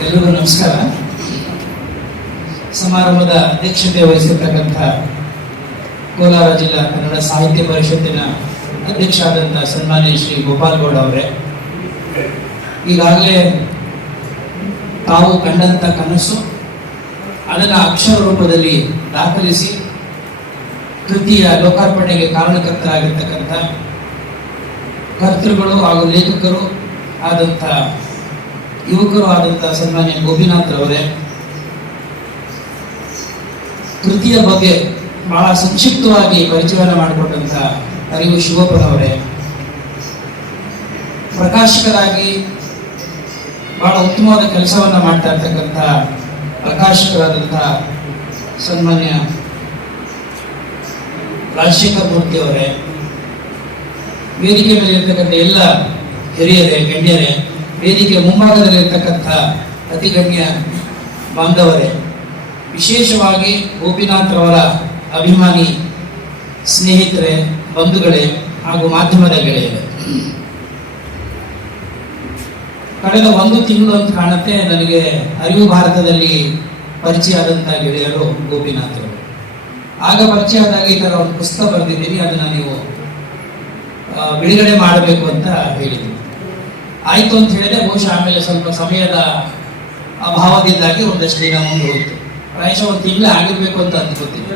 ಎಲ್ಲರಿಗೂ ನಮಸ್ಕಾರ. ಸಮಾರಂಭದ ಅಧ್ಯಕ್ಷತೆ ವಹಿಸಿರ್ತಕ್ಕಂಥ ಕೋಲಾರ ಜಿಲ್ಲಾ ಕನ್ನಡ ಸಾಹಿತ್ಯ ಪರಿಷತ್ತಿನ ಅಧ್ಯಕ್ಷ ಆದಂಥ ಸನ್ಮಾನ್ಯ ಶ್ರೀ ಗೋಪಾಲ್ ಗೌಡ ಅವರೇ, ಈಗಾಗಲೇ ತಾವು ಕಂಡಂಥ ಕನಸು ಅದನ್ನು ಅಕ್ಷರ ರೂಪದಲ್ಲಿ ದಾಖಲಿಸಿ ಕೃತಿಯ ಲೋಕಾರ್ಪಣೆಗೆ ಕಾರಣಕರ್ತರಾಗಿರ್ತಕ್ಕಂಥ ಕರ್ತೃಗಳು ಹಾಗೂ ಲೇಖಕರು ಆದಂಥ ಯುವಕರು ಆದಂಥ ಸನ್ಮಾನ್ಯ ಗೋಪಿನಾಥ್ ಅವರೇ, ಕೃತಿಯ ಬಗ್ಗೆ ಬಹಳ ಸಂಕ್ಷಿಪ್ತವಾಗಿ ಪರಿಚಯವನ್ನು ಮಾಡಿಕೊಟ್ಟಂಥ ಅರಿವು ಶಿವಪ್ಪನವರೇ, ಪ್ರಕಾಶಕರಾಗಿ ಬಹಳ ಉತ್ತಮವಾದ ಕೆಲಸವನ್ನು ಮಾಡ್ತಾ ಇರ್ತಕ್ಕಂಥ ಪ್ರಕಾಶಕರಾದಂಥ ಸನ್ಮಾನ್ಯ ರಾಜಶೇಖರ್ ಮೂರ್ತಿ ಅವರೇ, ವೇದಿಕೆ ಮೇಲೆ ಇರ್ತಕ್ಕಂಥ ಎಲ್ಲ ಹಿರಿಯರೇ, ಗಣ್ಯರೇ, ವೇದಿಕೆ ಮುಂಭಾಗದಲ್ಲಿರ್ತಕ್ಕಂಥ ಅತಿ ಗಣ್ಯ ಬಾಂಧವರೇ, ವಿಶೇಷವಾಗಿ ಗೋಪಿನಾಥ್ ಅವರ ಅಭಿಮಾನಿ ಸ್ನೇಹಿತರೆ, ಬಂಧುಗಳೇ ಹಾಗೂ ಮಾಧ್ಯಮದ ಗೆಳೆಯರೇ, ಕಳೆದ 1 ತಿಂಗಳು ಅಂತ ಕಾಣುತ್ತೆ ನನಗೆ ಅರಿವು ಭಾರತದಲ್ಲಿ ಪರಿಚಯ ಆದಂಥ ಗೆಳೆಯರು ಗೋಪಿನಾಥ್ ಅವರು. ಆಗ ಪರಿಚಯ ಆದಾಗ ಈ ಥರ ಒಂದು ಪುಸ್ತಕ ಬರೆದಿದ್ದೀನಿ, ಅದನ್ನು ನೀವು ಬಿಡುಗಡೆ ಮಾಡಬೇಕು ಅಂತ ಹೇಳಿದ್ರು. ಆಯಿತು ಅಂತ ಹೇಳಿದ್ರೆ ಬಹುಶಃ ಆಮೇಲೆ ಸ್ವಲ್ಪ ಸಮಯದ ಅಭಾವದಿಂದಾಗಿ ಒಂದಷ್ಟು ದಿನ ಮುಂದೆ ಹೋಯಿತು. ಪ್ರಾಯಶಃ 1 ತಿಂಗಳು ಆಗಿರ್ಬೇಕು ಅಂತ ಅಂದ್ಕೊತೀನಿ.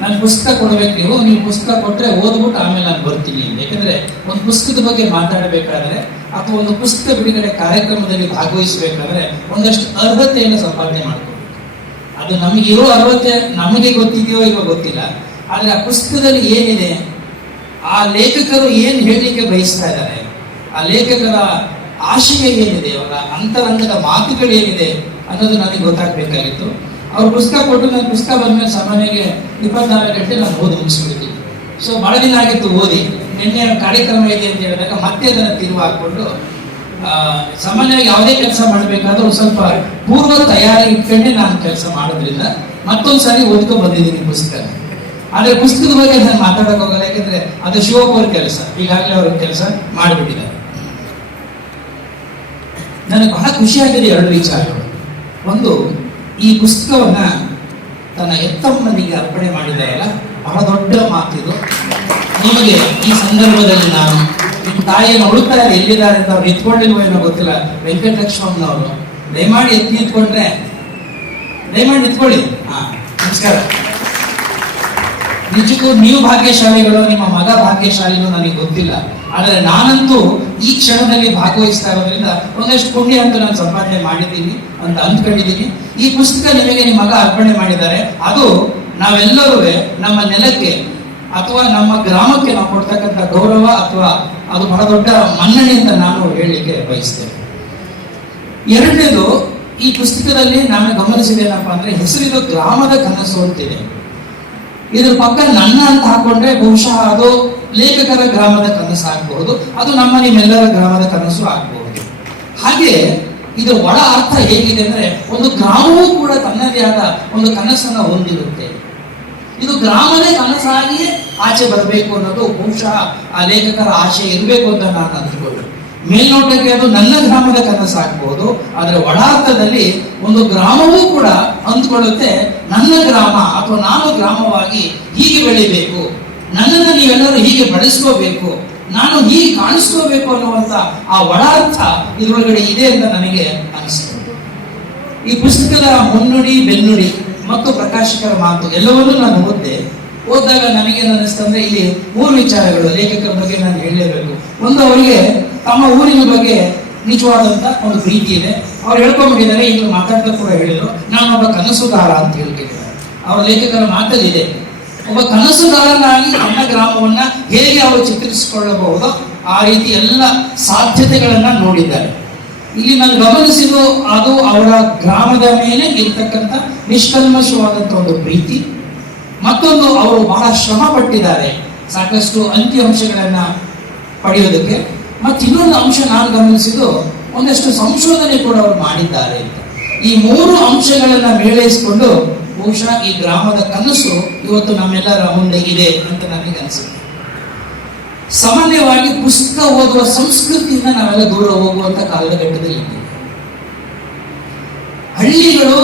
ನಾನು ಪುಸ್ತಕ ಕೊಡಬೇಕು, ನೀವು ಪುಸ್ತಕ ಕೊಟ್ಟರೆ ಓದ್ಬಿಟ್ಟು ಆಮೇಲೆ ನಾನು ಬರ್ತೀನಿ ಅಂತ. ಯಾಕಂದರೆ ಒಂದು ಪುಸ್ತಕದ ಬಗ್ಗೆ ಮಾತಾಡಬೇಕಾದ್ರೆ ಅಥವಾ ಒಂದು ಪುಸ್ತಕ ಬಿಡುಗಡೆ ಕಾರ್ಯಕ್ರಮದಲ್ಲಿ ಭಾಗವಹಿಸಬೇಕಾದ್ರೆ ಒಂದಷ್ಟು ಅರ್ಹತೆಯನ್ನು ಸಂಪಾದನೆ ಮಾಡ್ಕೋಬೇಕು. ಅದು ನಮಗಿರೋ ಅರ್ಹತೆ ನಮಗೆ ಗೊತ್ತಿದೆಯೋ ಇರೋ ಗೊತ್ತಿಲ್ಲ, ಆದರೆ ಆ ಪುಸ್ತಕದಲ್ಲಿ ಏನಿದೆ, ಆ ಲೇಖಕರು ಏನು ಹೇಳಲಿಕ್ಕೆ ಬಯಸ್ತಾ ಇದ್ದಾರೆ, ಆ ಲೇಖಕರ ಆಶಯ ಏನಿದೆ, ಅವರ ಅಂತರಂಗದ ಮಾತುಗಳೇನಿದೆ ಅನ್ನೋದು ನನಗೆ ಗೊತ್ತಾಗಬೇಕಾಗಿತ್ತು. ಅವ್ರ ಪುಸ್ತಕ ಕೊಟ್ಟು ನನ್ನ ಪುಸ್ತಕ ಬಂದ್ಮೇಲೆ ಸಾಮಾನ್ಯವಾಗಿ 24 ಗಂಟೆ ನಾನು ಓದಿ ಮುಗಿಸ್ಬಿಡ್ತೀನಿ. ಸೊ ಭಾಳ ದಿನ ಆಗಿತ್ತು ಓದಿ. ನಿನ್ನೆ ಕಾರ್ಯಕ್ರಮ ಇದೆ ಅಂತ ಹೇಳಿದಾಗ ಮತ್ತೆ ಅದನ್ನು ತಿರುವು ಹಾಕ್ಕೊಂಡು, ಸಾಮಾನ್ಯವಾಗಿ ಯಾವುದೇ ಕೆಲಸ ಮಾಡಬೇಕಾದ್ರೂ ಒಂದು ಸ್ವಲ್ಪ ಪೂರ್ವ ತಯಾರಿ ಇಟ್ಕೊಂಡೆ ನಾನು ಕೆಲಸ ಮಾಡೋದ್ರಿಂದ ಮತ್ತೊಂದು ಸಾರಿ ಓದ್ಕೊಂಡು ಬಂದಿದ್ದೀನಿ ಪುಸ್ತಕ. ಆದರೆ ಪುಸ್ತಕದ ಬಗ್ಗೆ ನಾನು ಮಾತಾಡೋಕೆ ಹೋಗಲ್ಲ, ಯಾಕೆಂದ್ರೆ ಅದು ಶಿವಪ್ಪ ಅವ್ರ ಕೆಲಸ, ಈಗಾಗಲೇ ಅವ್ರ ಕೆಲಸ ಮಾಡಿಬಿಟ್ಟಿದ್ದಾರೆ. ನನಗೆ ಬಹಳ ಖುಷಿಯಾಗಿದೆ 2 ವಿಚಾರಗಳು. ಒಂದು, ಈ ಪುಸ್ತಕವನ್ನ ತನ್ನ ಎತ್ತಮ್ಮನಿಗೆ ಅರ್ಪಣೆ ಮಾಡಿದಾರಲ್ಲ, ಬಹಳ ದೊಡ್ಡ ಮಾತಿದು. ನಿಮಗೆ ಈ ಸಂದರ್ಭದಲ್ಲಿ ನಾನು ನಿಮ್ಮ ತಾಯಿಯನ್ನು ಹುಡುಕ್ತಾ ಇದ್ದಾರೆ, ಎಲ್ಲಿದ್ದಾರೆ ಅಂತ ಅವ್ರು ನಿಂತ್ಕೊಂಡಿಲ್ವೋ ಏನೋ ಗೊತ್ತಿಲ್ಲ. ವೆಂಕಟಲಕ್ಷ್ಮಮ್ಮನವರು ದಯಮಾಡಿ ಎತ್ತಿ ನಿಂತ್ಕೊಂಡ್ರೆ, ದಯಮಾಡಿ ನಿಂತ್ಕೊಳ್ಳಿ. ನಮಸ್ಕಾರ. ನಿಜಕ್ಕೂ ನೀವು ಭಾಗ್ಯಶಾಲಿಗಳು, ನಿಮ್ಮ ಮಗ ಭಾಗ್ಯಶಾಲಿನೂ ನನಗೆ ಗೊತ್ತಿಲ್ಲ, ಆದರೆ ನಾನಂತೂ ಈ ಕ್ಷಣದಲ್ಲಿ ಭಾಗವಹಿಸ್ತಾ ಇರೋದ್ರಿಂದ ಒಂದಷ್ಟು ಪುಣ್ಯ ಅಂತ ನಾನು ಸಂಪಾದನೆ ಮಾಡಿದ್ದೀನಿ ಅಂತ ಅಂದ್ಕೊಂಡಿದ್ದೀನಿ. ಈ ಪುಸ್ತಕ ನಿಮಗೆ ನಿಮ್ಮ ಮಗ ಅರ್ಪಣೆ ಮಾಡಿದ್ದಾರೆ, ಅದು ನಾವೆಲ್ಲರೂ ನಮ್ಮ ನೆಲಕ್ಕೆ ಅಥವಾ ನಮ್ಮ ಗ್ರಾಮಕ್ಕೆ ನಾವು ಕೊಡ್ತಕ್ಕಂಥ ಗೌರವ ಅಥವಾ ಅದು ಬಹಳ ದೊಡ್ಡ ಮನ್ನಣೆ ಅಂತ ನಾನು ಹೇಳಲಿಕ್ಕೆ ಬಯಸ್ತೇನೆ. 2ನೇದು, ಈ ಪುಸ್ತಕದಲ್ಲಿ ನಾನು ಗಮನಿಸಿದೇನಪ್ಪ ಅಂದ್ರೆ, ಹೆಸರಿದು ಗ್ರಾಮದ ಕನಸು ಅಂತಿದೆ. ಇದ್ರ ಪಕ್ಕ ನನ್ನ ಅಂತ ಹಾಕೊಂಡ್ರೆ ಬಹುಶಃ ಅದು ಲೇಖಕರ ಗ್ರಾಮದ ಕನಸು ಆಗಬಹುದು, ಅದು ನಮ್ಮ ನಿಮ್ಮೆಲ್ಲರ ಗ್ರಾಮದ ಕನಸು ಆಗಬಹುದು. ಹಾಗೆ ಇದು ಒಳ ಅರ್ಥ ಹೇಗಿದೆ ಅಂದ್ರೆ, ಒಂದು ಗ್ರಾಮವೂ ಕೂಡ ತನ್ನದೇ ಆದ ಒಂದು ಕನಸನ್ನ ಹೊಂದಿರುತ್ತೆ. ಇದು ಗ್ರಾಮನೇ ಕನಸಾಗಿಯೇ ಆಚೆ ಬರಬೇಕು ಅನ್ನೋದು ಬಹುಶಃ ಆ ಲೇಖಕರ ಆಶೆ ಇರಬೇಕು ಅಂತ ನಾನು ಅಂದ್ಕೊಳ್ಳಿ. ಮೇಲ್ನೋಟಕ್ಕೆ ಅದು ನನ್ನ ಗ್ರಾಮದ ಕನಸಾಗಬಹುದು, ಆದರೆ ಒಳಾರ್ಥದಲ್ಲಿ ಒಂದು ಗ್ರಾಮವೂ ಕೂಡ ಅಂದ್ಕೊಳ್ಳುತ್ತೆ, ನನ್ನ ಗ್ರಾಮ ಅಥವಾ ನಾನು ಗ್ರಾಮವಾಗಿ ಹೀಗೆ ಬೆಳಿಬೇಕು, ನನ್ನನ್ನು ನೀವೆಲ್ಲರೂ ಹೀಗೆ ಬಳಸ್ಕೋಬೇಕು, ನಾನು ಹೀಗೆ ಕಾಣಿಸ್ಕೋಬೇಕು ಅನ್ನುವಂಥ ಆ ಒಳಾರ್ಥ ಇದರೊಳಗಡೆ ಇದೆ ಅಂತ ನನಗೆ ಅನಿಸ್ತದೆ. ಈ ಪುಸ್ತಕದ ಮುನ್ನುಡಿ, ಬೆನ್ನುಡಿ ಮತ್ತು ಪ್ರಕಾಶಕರ ಮಾತು ಎಲ್ಲವನ್ನೂ ನಾನು ಓದಿದಾಗ ನನಗೇನು ಅನ್ನಿಸ್ತಂದ್ರೆ, ಇಲ್ಲಿ 3 ವಿಚಾರಗಳು ಲೇಖಕರ ಬಗ್ಗೆ ನಾನು ಹೇಳಲೇಬೇಕು. ಒಂದು, ಅವರಿಗೆ ತಮ್ಮ ಊರಿನ ಬಗ್ಗೆ ನಿಜವಾದಂತ ಒಂದು ಪ್ರೀತಿ ಇದೆ. ಅವ್ರು ಹೇಳ್ಕೊಂಡ್ಬಿಟ್ಟಿದ್ದಾರೆ, ಈಗ ಮಾತಾಡ್ತಾ ಕೂಡ ಹೇಳಿದ್ರು, ನಾನೊಬ್ಬ ಕನಸುಗಾರ ಅಂತ ಹೇಳ್ತಿದ್ದಾರೆ. ಅವರ ಲೇಖಕರ ಮಾತಲ್ಲಿದೆ, ಒಬ್ಬ ಕನಸುಗಾರನಾಗಿ ತನ್ನ ಗ್ರಾಮವನ್ನ ಹೇಗೆ ಅವರು ಚಿತ್ರಿಸಿಕೊಳ್ಳಬಹುದೋ ಆ ರೀತಿ ಎಲ್ಲ ಸಾಧ್ಯತೆಗಳನ್ನ ನೋಡಿದ್ದಾರೆ. ಇಲ್ಲಿ ನಾನು ಗಮನಿಸಿದ್ದು ಅದು ಅವರ ಗ್ರಾಮದ ಮೇಲೆ ಇರ್ತಕ್ಕಂಥ ನಿಷ್ಕಲ್ಮಶವಾದಂಥ ಒಂದು ಪ್ರೀತಿ. ಮತ್ತೊಂದು, ಅವರು ಬಹಳ ಶ್ರಮ ಪಟ್ಟಿದ್ದಾರೆ ಸಾಕಷ್ಟು ಅಂಕಿಅಂಶಗಳನ್ನ ಪಡೆಯೋದಕ್ಕೆ. ಮತ್ತು ಇನ್ನೊಂದು ಅಂಶ ನಾನು ಗಮನಿಸಿದ್ದು, ಒಂದಷ್ಟು ಸಂಶೋಧನೆ ಕೂಡ ಅವರು ಮಾಡಿದ್ದಾರೆ ಅಂತ. ಈ 3 ಅಂಶಗಳನ್ನ ಮೇಳೈಸಿಕೊಂಡು ಬಹುಶಃ ಈ ಗ್ರಾಮದ ಕನಸು ಇವತ್ತು ನಮ್ಮೆಲ್ಲರ ಮುಂದೆ ಇದೆ ಅಂತ ನನಗೆ ಅನಿಸುತ್ತೆ. ಸಾಮಾನ್ಯವಾಗಿ ಪುಸ್ತಕ ಓದುವ ಸಂಸ್ಕೃತಿಯಿಂದ ನಾವೆಲ್ಲ ದೂರ ಹೋಗುವಂತ ಕಾಲಘಟ್ಟದಲ್ಲಿ ಇದ್ದೀವಿ. ಹಳ್ಳಿಗಳು,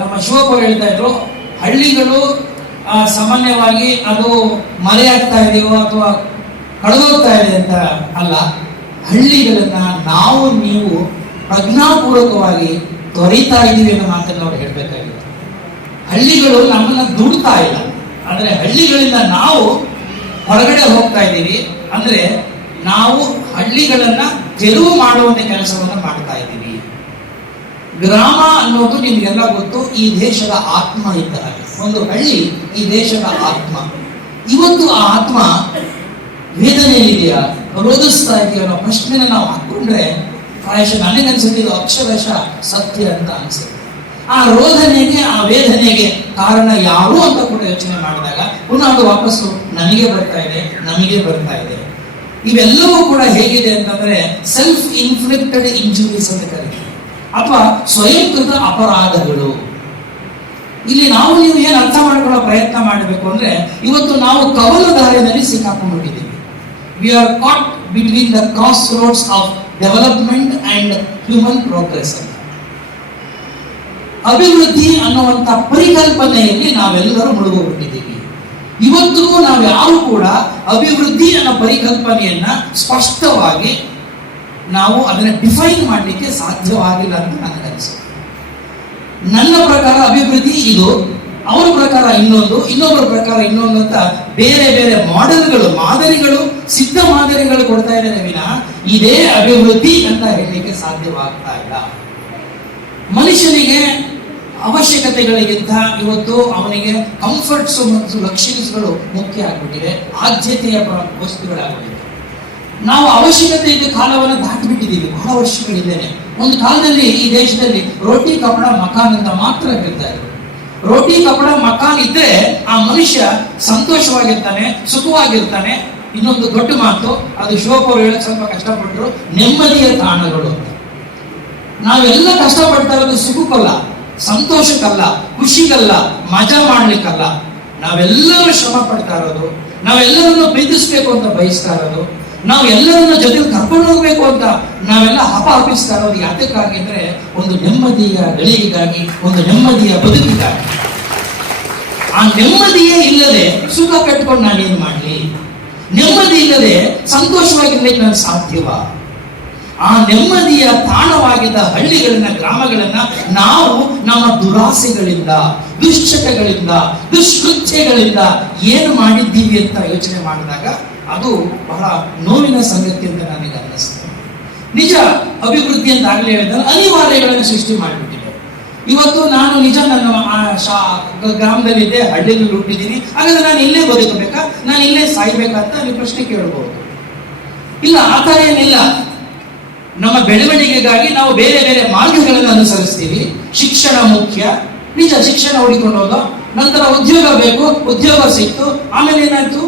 ನಮ್ಮ ಶಿವಪ್ಪ ಹೇಳ್ತಾ ಇದ್ರು, ಹಳ್ಳಿಗಳು ಸಾಮಾನ್ಯವಾಗಿ ಅದು ಮರೆಯಾಗ್ತಾ ಇದೆಯೋ ಅಥವಾ ಕಳೆದೋಗ್ತಾ ಇದೆ ಅಂತ ಅಲ್ಲ. ಹಳ್ಳಿಗಳನ್ನ ನಾವು ನೀವು ಪ್ರಜ್ಞಾಪೂರ್ವಕವಾಗಿ ತೊರೀತಾ ಇದೀವಿ ಅನ್ನೋ ಮಾತನ್ನು ನಾವು ಹೇಳ್ಬೇಕಾಗಿದೆ. ಹಳ್ಳಿಗಳು ನಮ್ಮನ್ನ ದುಡ್ತಾ ಇಲ್ಲ, ಆದ್ರೆ ಹಳ್ಳಿಗಳಿಂದ ನಾವು ಹೊರಗಡೆ ಹೋಗ್ತಾ ಇದ್ದೀವಿ. ಅಂದ್ರೆ ನಾವು ಹಳ್ಳಿಗಳನ್ನ ತೆರವು ಮಾಡುವಂತ ಕೆಲಸವನ್ನ ಮಾಡ್ತಾ ಇದ್ದೀವಿ. ಗ್ರಾಮ ಅನ್ನೋದು ನಿಮ್ಗೆಲ್ಲ ಗೊತ್ತು, ಈ ದೇಶದ ಆತ್ಮ ಇದ್ದ ಹಾಗೆ. ಒಂದು ಹಳ್ಳಿ ಈ ದೇಶದ ಆತ್ಮ. ಇವತ್ತು ಆ ಆತ್ಮ ವೇದನೆಯಲ್ಲಿದೆಯಾ, ರೋಧಿಸ್ತಾ ಇದೆಯಾ ಅನ್ನೋ ಪ್ರಶ್ನೆನ ನಾವು ಹಾಕೊಂಡ್ರೆ ಪ್ರಾಯಶಃ ನನಗನ್ಸುತ್ತೆ ಇದು ಅಕ್ಷರಶಃ ಸತ್ಯ ಅಂತ ಅನ್ಸುತ್ತೆ. ಆ ರೋಧನೆಗೆ, ಆ ವೇದನೆಗೆ ಕಾರಣ ಯಾರು ಅಂತ ಕೂಡ ಯೋಚನೆ ಮಾಡಿದಾಗ ಪುನಃ ಅದು ವಾಪಸ್ಸು ನನಗೆ ಬರ್ತಾ ಇದೆ, ನಮಗೆ ಬರ್ತಾ ಇದೆ. ಇವೆಲ್ಲವೂ ಕೂಡ ಹೇಗಿದೆ ಅಂತಂದ್ರೆ ಸೆಲ್ಫ್ ಇನ್ಫ್ಲಿಕ್ಟೆಡ್ ಇಂಜುರೀಸ್ ಅಂತ ಕರೀತೀವಿ, ಅಥವಾ ಸ್ವಯಂಕೃತ ಅಪರಾಧಗಳು. ಇಲ್ಲಿ ನಾವು ನೀವು ಏನು ಅರ್ಥ ಮಾಡ್ಕೊಳ್ಳೋ ಪ್ರಯತ್ನ ಮಾಡಬೇಕು ಅಂದ್ರೆ, ಇವತ್ತು ನಾವು ಕವಲು ದಾರಿಯಲ್ಲಿ ಸಿಕ್ಕಾಕೊಂಡ್ಬಿಟ್ಟಿದ್ದೀವಿ. We are caught between the crossroads of development and human progress. ಅಭಿವೃದ್ಧಿ ಅನ್ನುವಂಥ ಪರಿಕಲ್ಪನೆಯಲ್ಲಿ ನಾವೆಲ್ಲರೂ ಮುಳುಗೋಗ್ಬಿಟ್ಟಿದ್ದೀವಿ. ಇವತ್ತಿಗೂ ನಾವು ಯಾರು ಕೂಡ ಅಭಿವೃದ್ಧಿ ಅನ್ನೋ ಪರಿಕಲ್ಪನೆಯನ್ನ ಸ್ಪಷ್ಟವಾಗಿ ನಾವು ಅದನ್ನ ಡಿಫೈನ್ ಮಾಡಲಿಕ್ಕೆ ಸಾಧ್ಯವಾಗಿಲ್ಲ ಅಂತ ನನಗನ್ಸುತ್ತೆ. ನನ್ನ ಪ್ರಕಾರ ಅಭಿವೃದ್ಧಿ ಇದು, ಅವರ ಪ್ರಕಾರ ಇನ್ನೊಂದು, ಇನ್ನೊಬ್ಬರ ಪ್ರಕಾರ ಇನ್ನೊಂದು ಅಂತ ಬೇರೆ ಬೇರೆ ಮಾಡೆಲ್ಗಳು, ಮಾದರಿಗಳು, ಸಿದ್ಧ ಮಾದರಿಗಳು ಕೊಡ್ತಾ ಇದ್ದಾರೆ ವಿನ ಇದೇ ಅಭಿವೃದ್ಧಿ ಅಂತ ಹೇಳಲಿಕ್ಕೆ ಸಾಧ್ಯವಾಗ್ತಾ ಇಲ್ಲ. ಮನುಷ್ಯನಿಗೆ ಅವಶ್ಯಕತೆಗಳಿಗಿಂತ ಇವತ್ತು ಅವನಿಗೆ ಕಂಫರ್ಟ್ಸ್ ಮತ್ತು ಲಕ್ಷಣಗಳು ಮುಖ್ಯ ಆಗ್ಬಿಟ್ಟಿದೆ, ಆದ್ಯತೆಯ ವಸ್ತುಗಳಾಗ್ಬಿಟ್ಟಿದೆ. ನಾವು ಅವಶ್ಯಕತೆ ಇದ್ದ ಕಾಲವನ್ನು ದಾಟಿಬಿಟ್ಟಿದ್ದೀವಿ ಬಹಳ ವರ್ಷಗಳಿದ್ದೇನೆ. ಒಂದು ಕಾಲದಲ್ಲಿ ಈ ದೇಶದಲ್ಲಿ ರೋಟಿ ಕಪಡ ಮಕಾನ್ ಅಂತ ಮಾತ್ರ ಹೇಳ್ತಾ ಇದ್ರು. ರೋಟಿ ಕಪಡ ಮಕಾನ್ ಇದ್ರೆ ಆ ಮನುಷ್ಯ ಸಂತೋಷವಾಗಿರ್ತಾನೆ, ಸುಖವಾಗಿರ್ತಾನೆ. ಇನ್ನೊಂದು ದೊಡ್ಡ ಮಾತು, ಅದು ಶಿವಪ್ಪ ಅವರು ಹೇಳಕ್ ಸ್ವಲ್ಪ ಕಷ್ಟಪಟ್ಟರು, ನೆಮ್ಮದಿಯ ತಾಣಗಳು ಅಂತ. ನಾವೆಲ್ಲ ಕಷ್ಟಪಡ್ತಾ ಇರೋದು ಸುಖಕ್ಕಲ್ಲ, ಸಂತೋಷಕ್ಕಲ್ಲ, ಖುಷಿಗಲ್ಲ, ಮಜಾ ಮಾಡ್ಲಿಕ್ಕಲ್ಲ. ನಾವೆಲ್ಲರೂ ಶ್ರಮ ಪಡ್ತಾ ಇರೋದು, ನಾವೆಲ್ಲರನ್ನು ಪ್ರೀತಿಸ್ಬೇಕು ಅಂತ ಬಯಸ್ತಾ ಇರೋದು, ನಾವು ಎಲ್ಲರನ್ನ ಜೊತೆ ಕರ್ಕೊಂಡು ಹೋಗ್ಬೇಕು ಅಂತ ನಾವೆಲ್ಲ ಹಪಿಸ್ತಾ ಇರೋದು ಯಾತಕ್ಕಾಗಿ ಅಂದ್ರೆ ಒಂದು ನೆಮ್ಮದಿಯ ಗಳಿಗೆಗಾಗಿ, ಒಂದು ನೆಮ್ಮದಿಯ ಬದುಕಿಗಾಗಿ. ಆ ನೆಮ್ಮದಿಯೇ ಇಲ್ಲದೆ ಸುಖ ಕಟ್ಕೊಂಡು ನಾನೇನ್ ಮಾಡ್ಲಿ? ನೆಮ್ಮದಿ ಇಲ್ಲದೆ ಸಂತೋಷವಾಗಿರ್ಲಿಕ್ಕೆ ನಾನು ಸಾಧ್ಯವಾ? ಆ ನೆಮ್ಮದಿಯ ತಾಣವಾಗಿದ್ದ ಹಳ್ಳಿಗಳನ್ನ, ಗ್ರಾಮಗಳನ್ನ ನಾವು ನಮ್ಮ ದುರಾಸೆಗಳಿಂದ, ದುಶ್ಚಟಗಳಿಂದ, ದುಷ್ಕೃತ್ಯಗಳಿಂದ ಏನು ಮಾಡಿದ್ದೀವಿ ಅಂತ ಯೋಚನೆ ಮಾಡಿದಾಗ ಅದು ಬಹಳ ನೋವಿನ ಸಂಗತಿ ಅಂತ ನನಗೆ ಅನ್ನಿಸ್ತದೆ. ನಿಜ, ಅಭಿವೃದ್ಧಿ ಅಂತ ಆಗ್ಲೇ ಹೇಳಿದ್ರೆ ಅನಿವಾರ್ಯಗಳನ್ನು ಸೃಷ್ಟಿ ಮಾಡಿಬಿಟ್ಟಿದೆ. ಇವತ್ತು ನಾನು ನಿಜ ನನ್ನ ಗ್ರಾಮದಲ್ಲಿದ್ದೆ, ಹಳ್ಳಿಯಲ್ಲಿ ಹುಟ್ಟಿದ್ದೀನಿ, ಹಾಗಾದ್ರೆ ನಾನು ಇಲ್ಲೇ ಬದುಕಬೇಕಾ, ನಾನು ಇಲ್ಲೇ ಸಾಯ್ಬೇಕಂತ ನೀವು ಪ್ರಶ್ನೆ ಕೇಳಬಹುದು. ಇಲ್ಲ, ಆ ಥರ ಏನಿಲ್ಲ. ನಮ್ಮ ಬೆಳವಣಿಗೆಗಾಗಿ ನಾವು ಬೇರೆ ಬೇರೆ ಮಾರ್ಗಗಳನ್ನು ಅನುಸರಿಸ್ತೀವಿ. ಶಿಕ್ಷಣ ಮುಖ್ಯ, ನಿಜ, ಶಿಕ್ಷಣ ಹುಡುಕೊಂಡು ಹೋದ ನಂತರ ಉದ್ಯೋಗ ಬೇಕು, ಉದ್ಯೋಗ ಸಿಕ್ತು, ಆಮೇಲೆ ಏನಾಯ್ತು?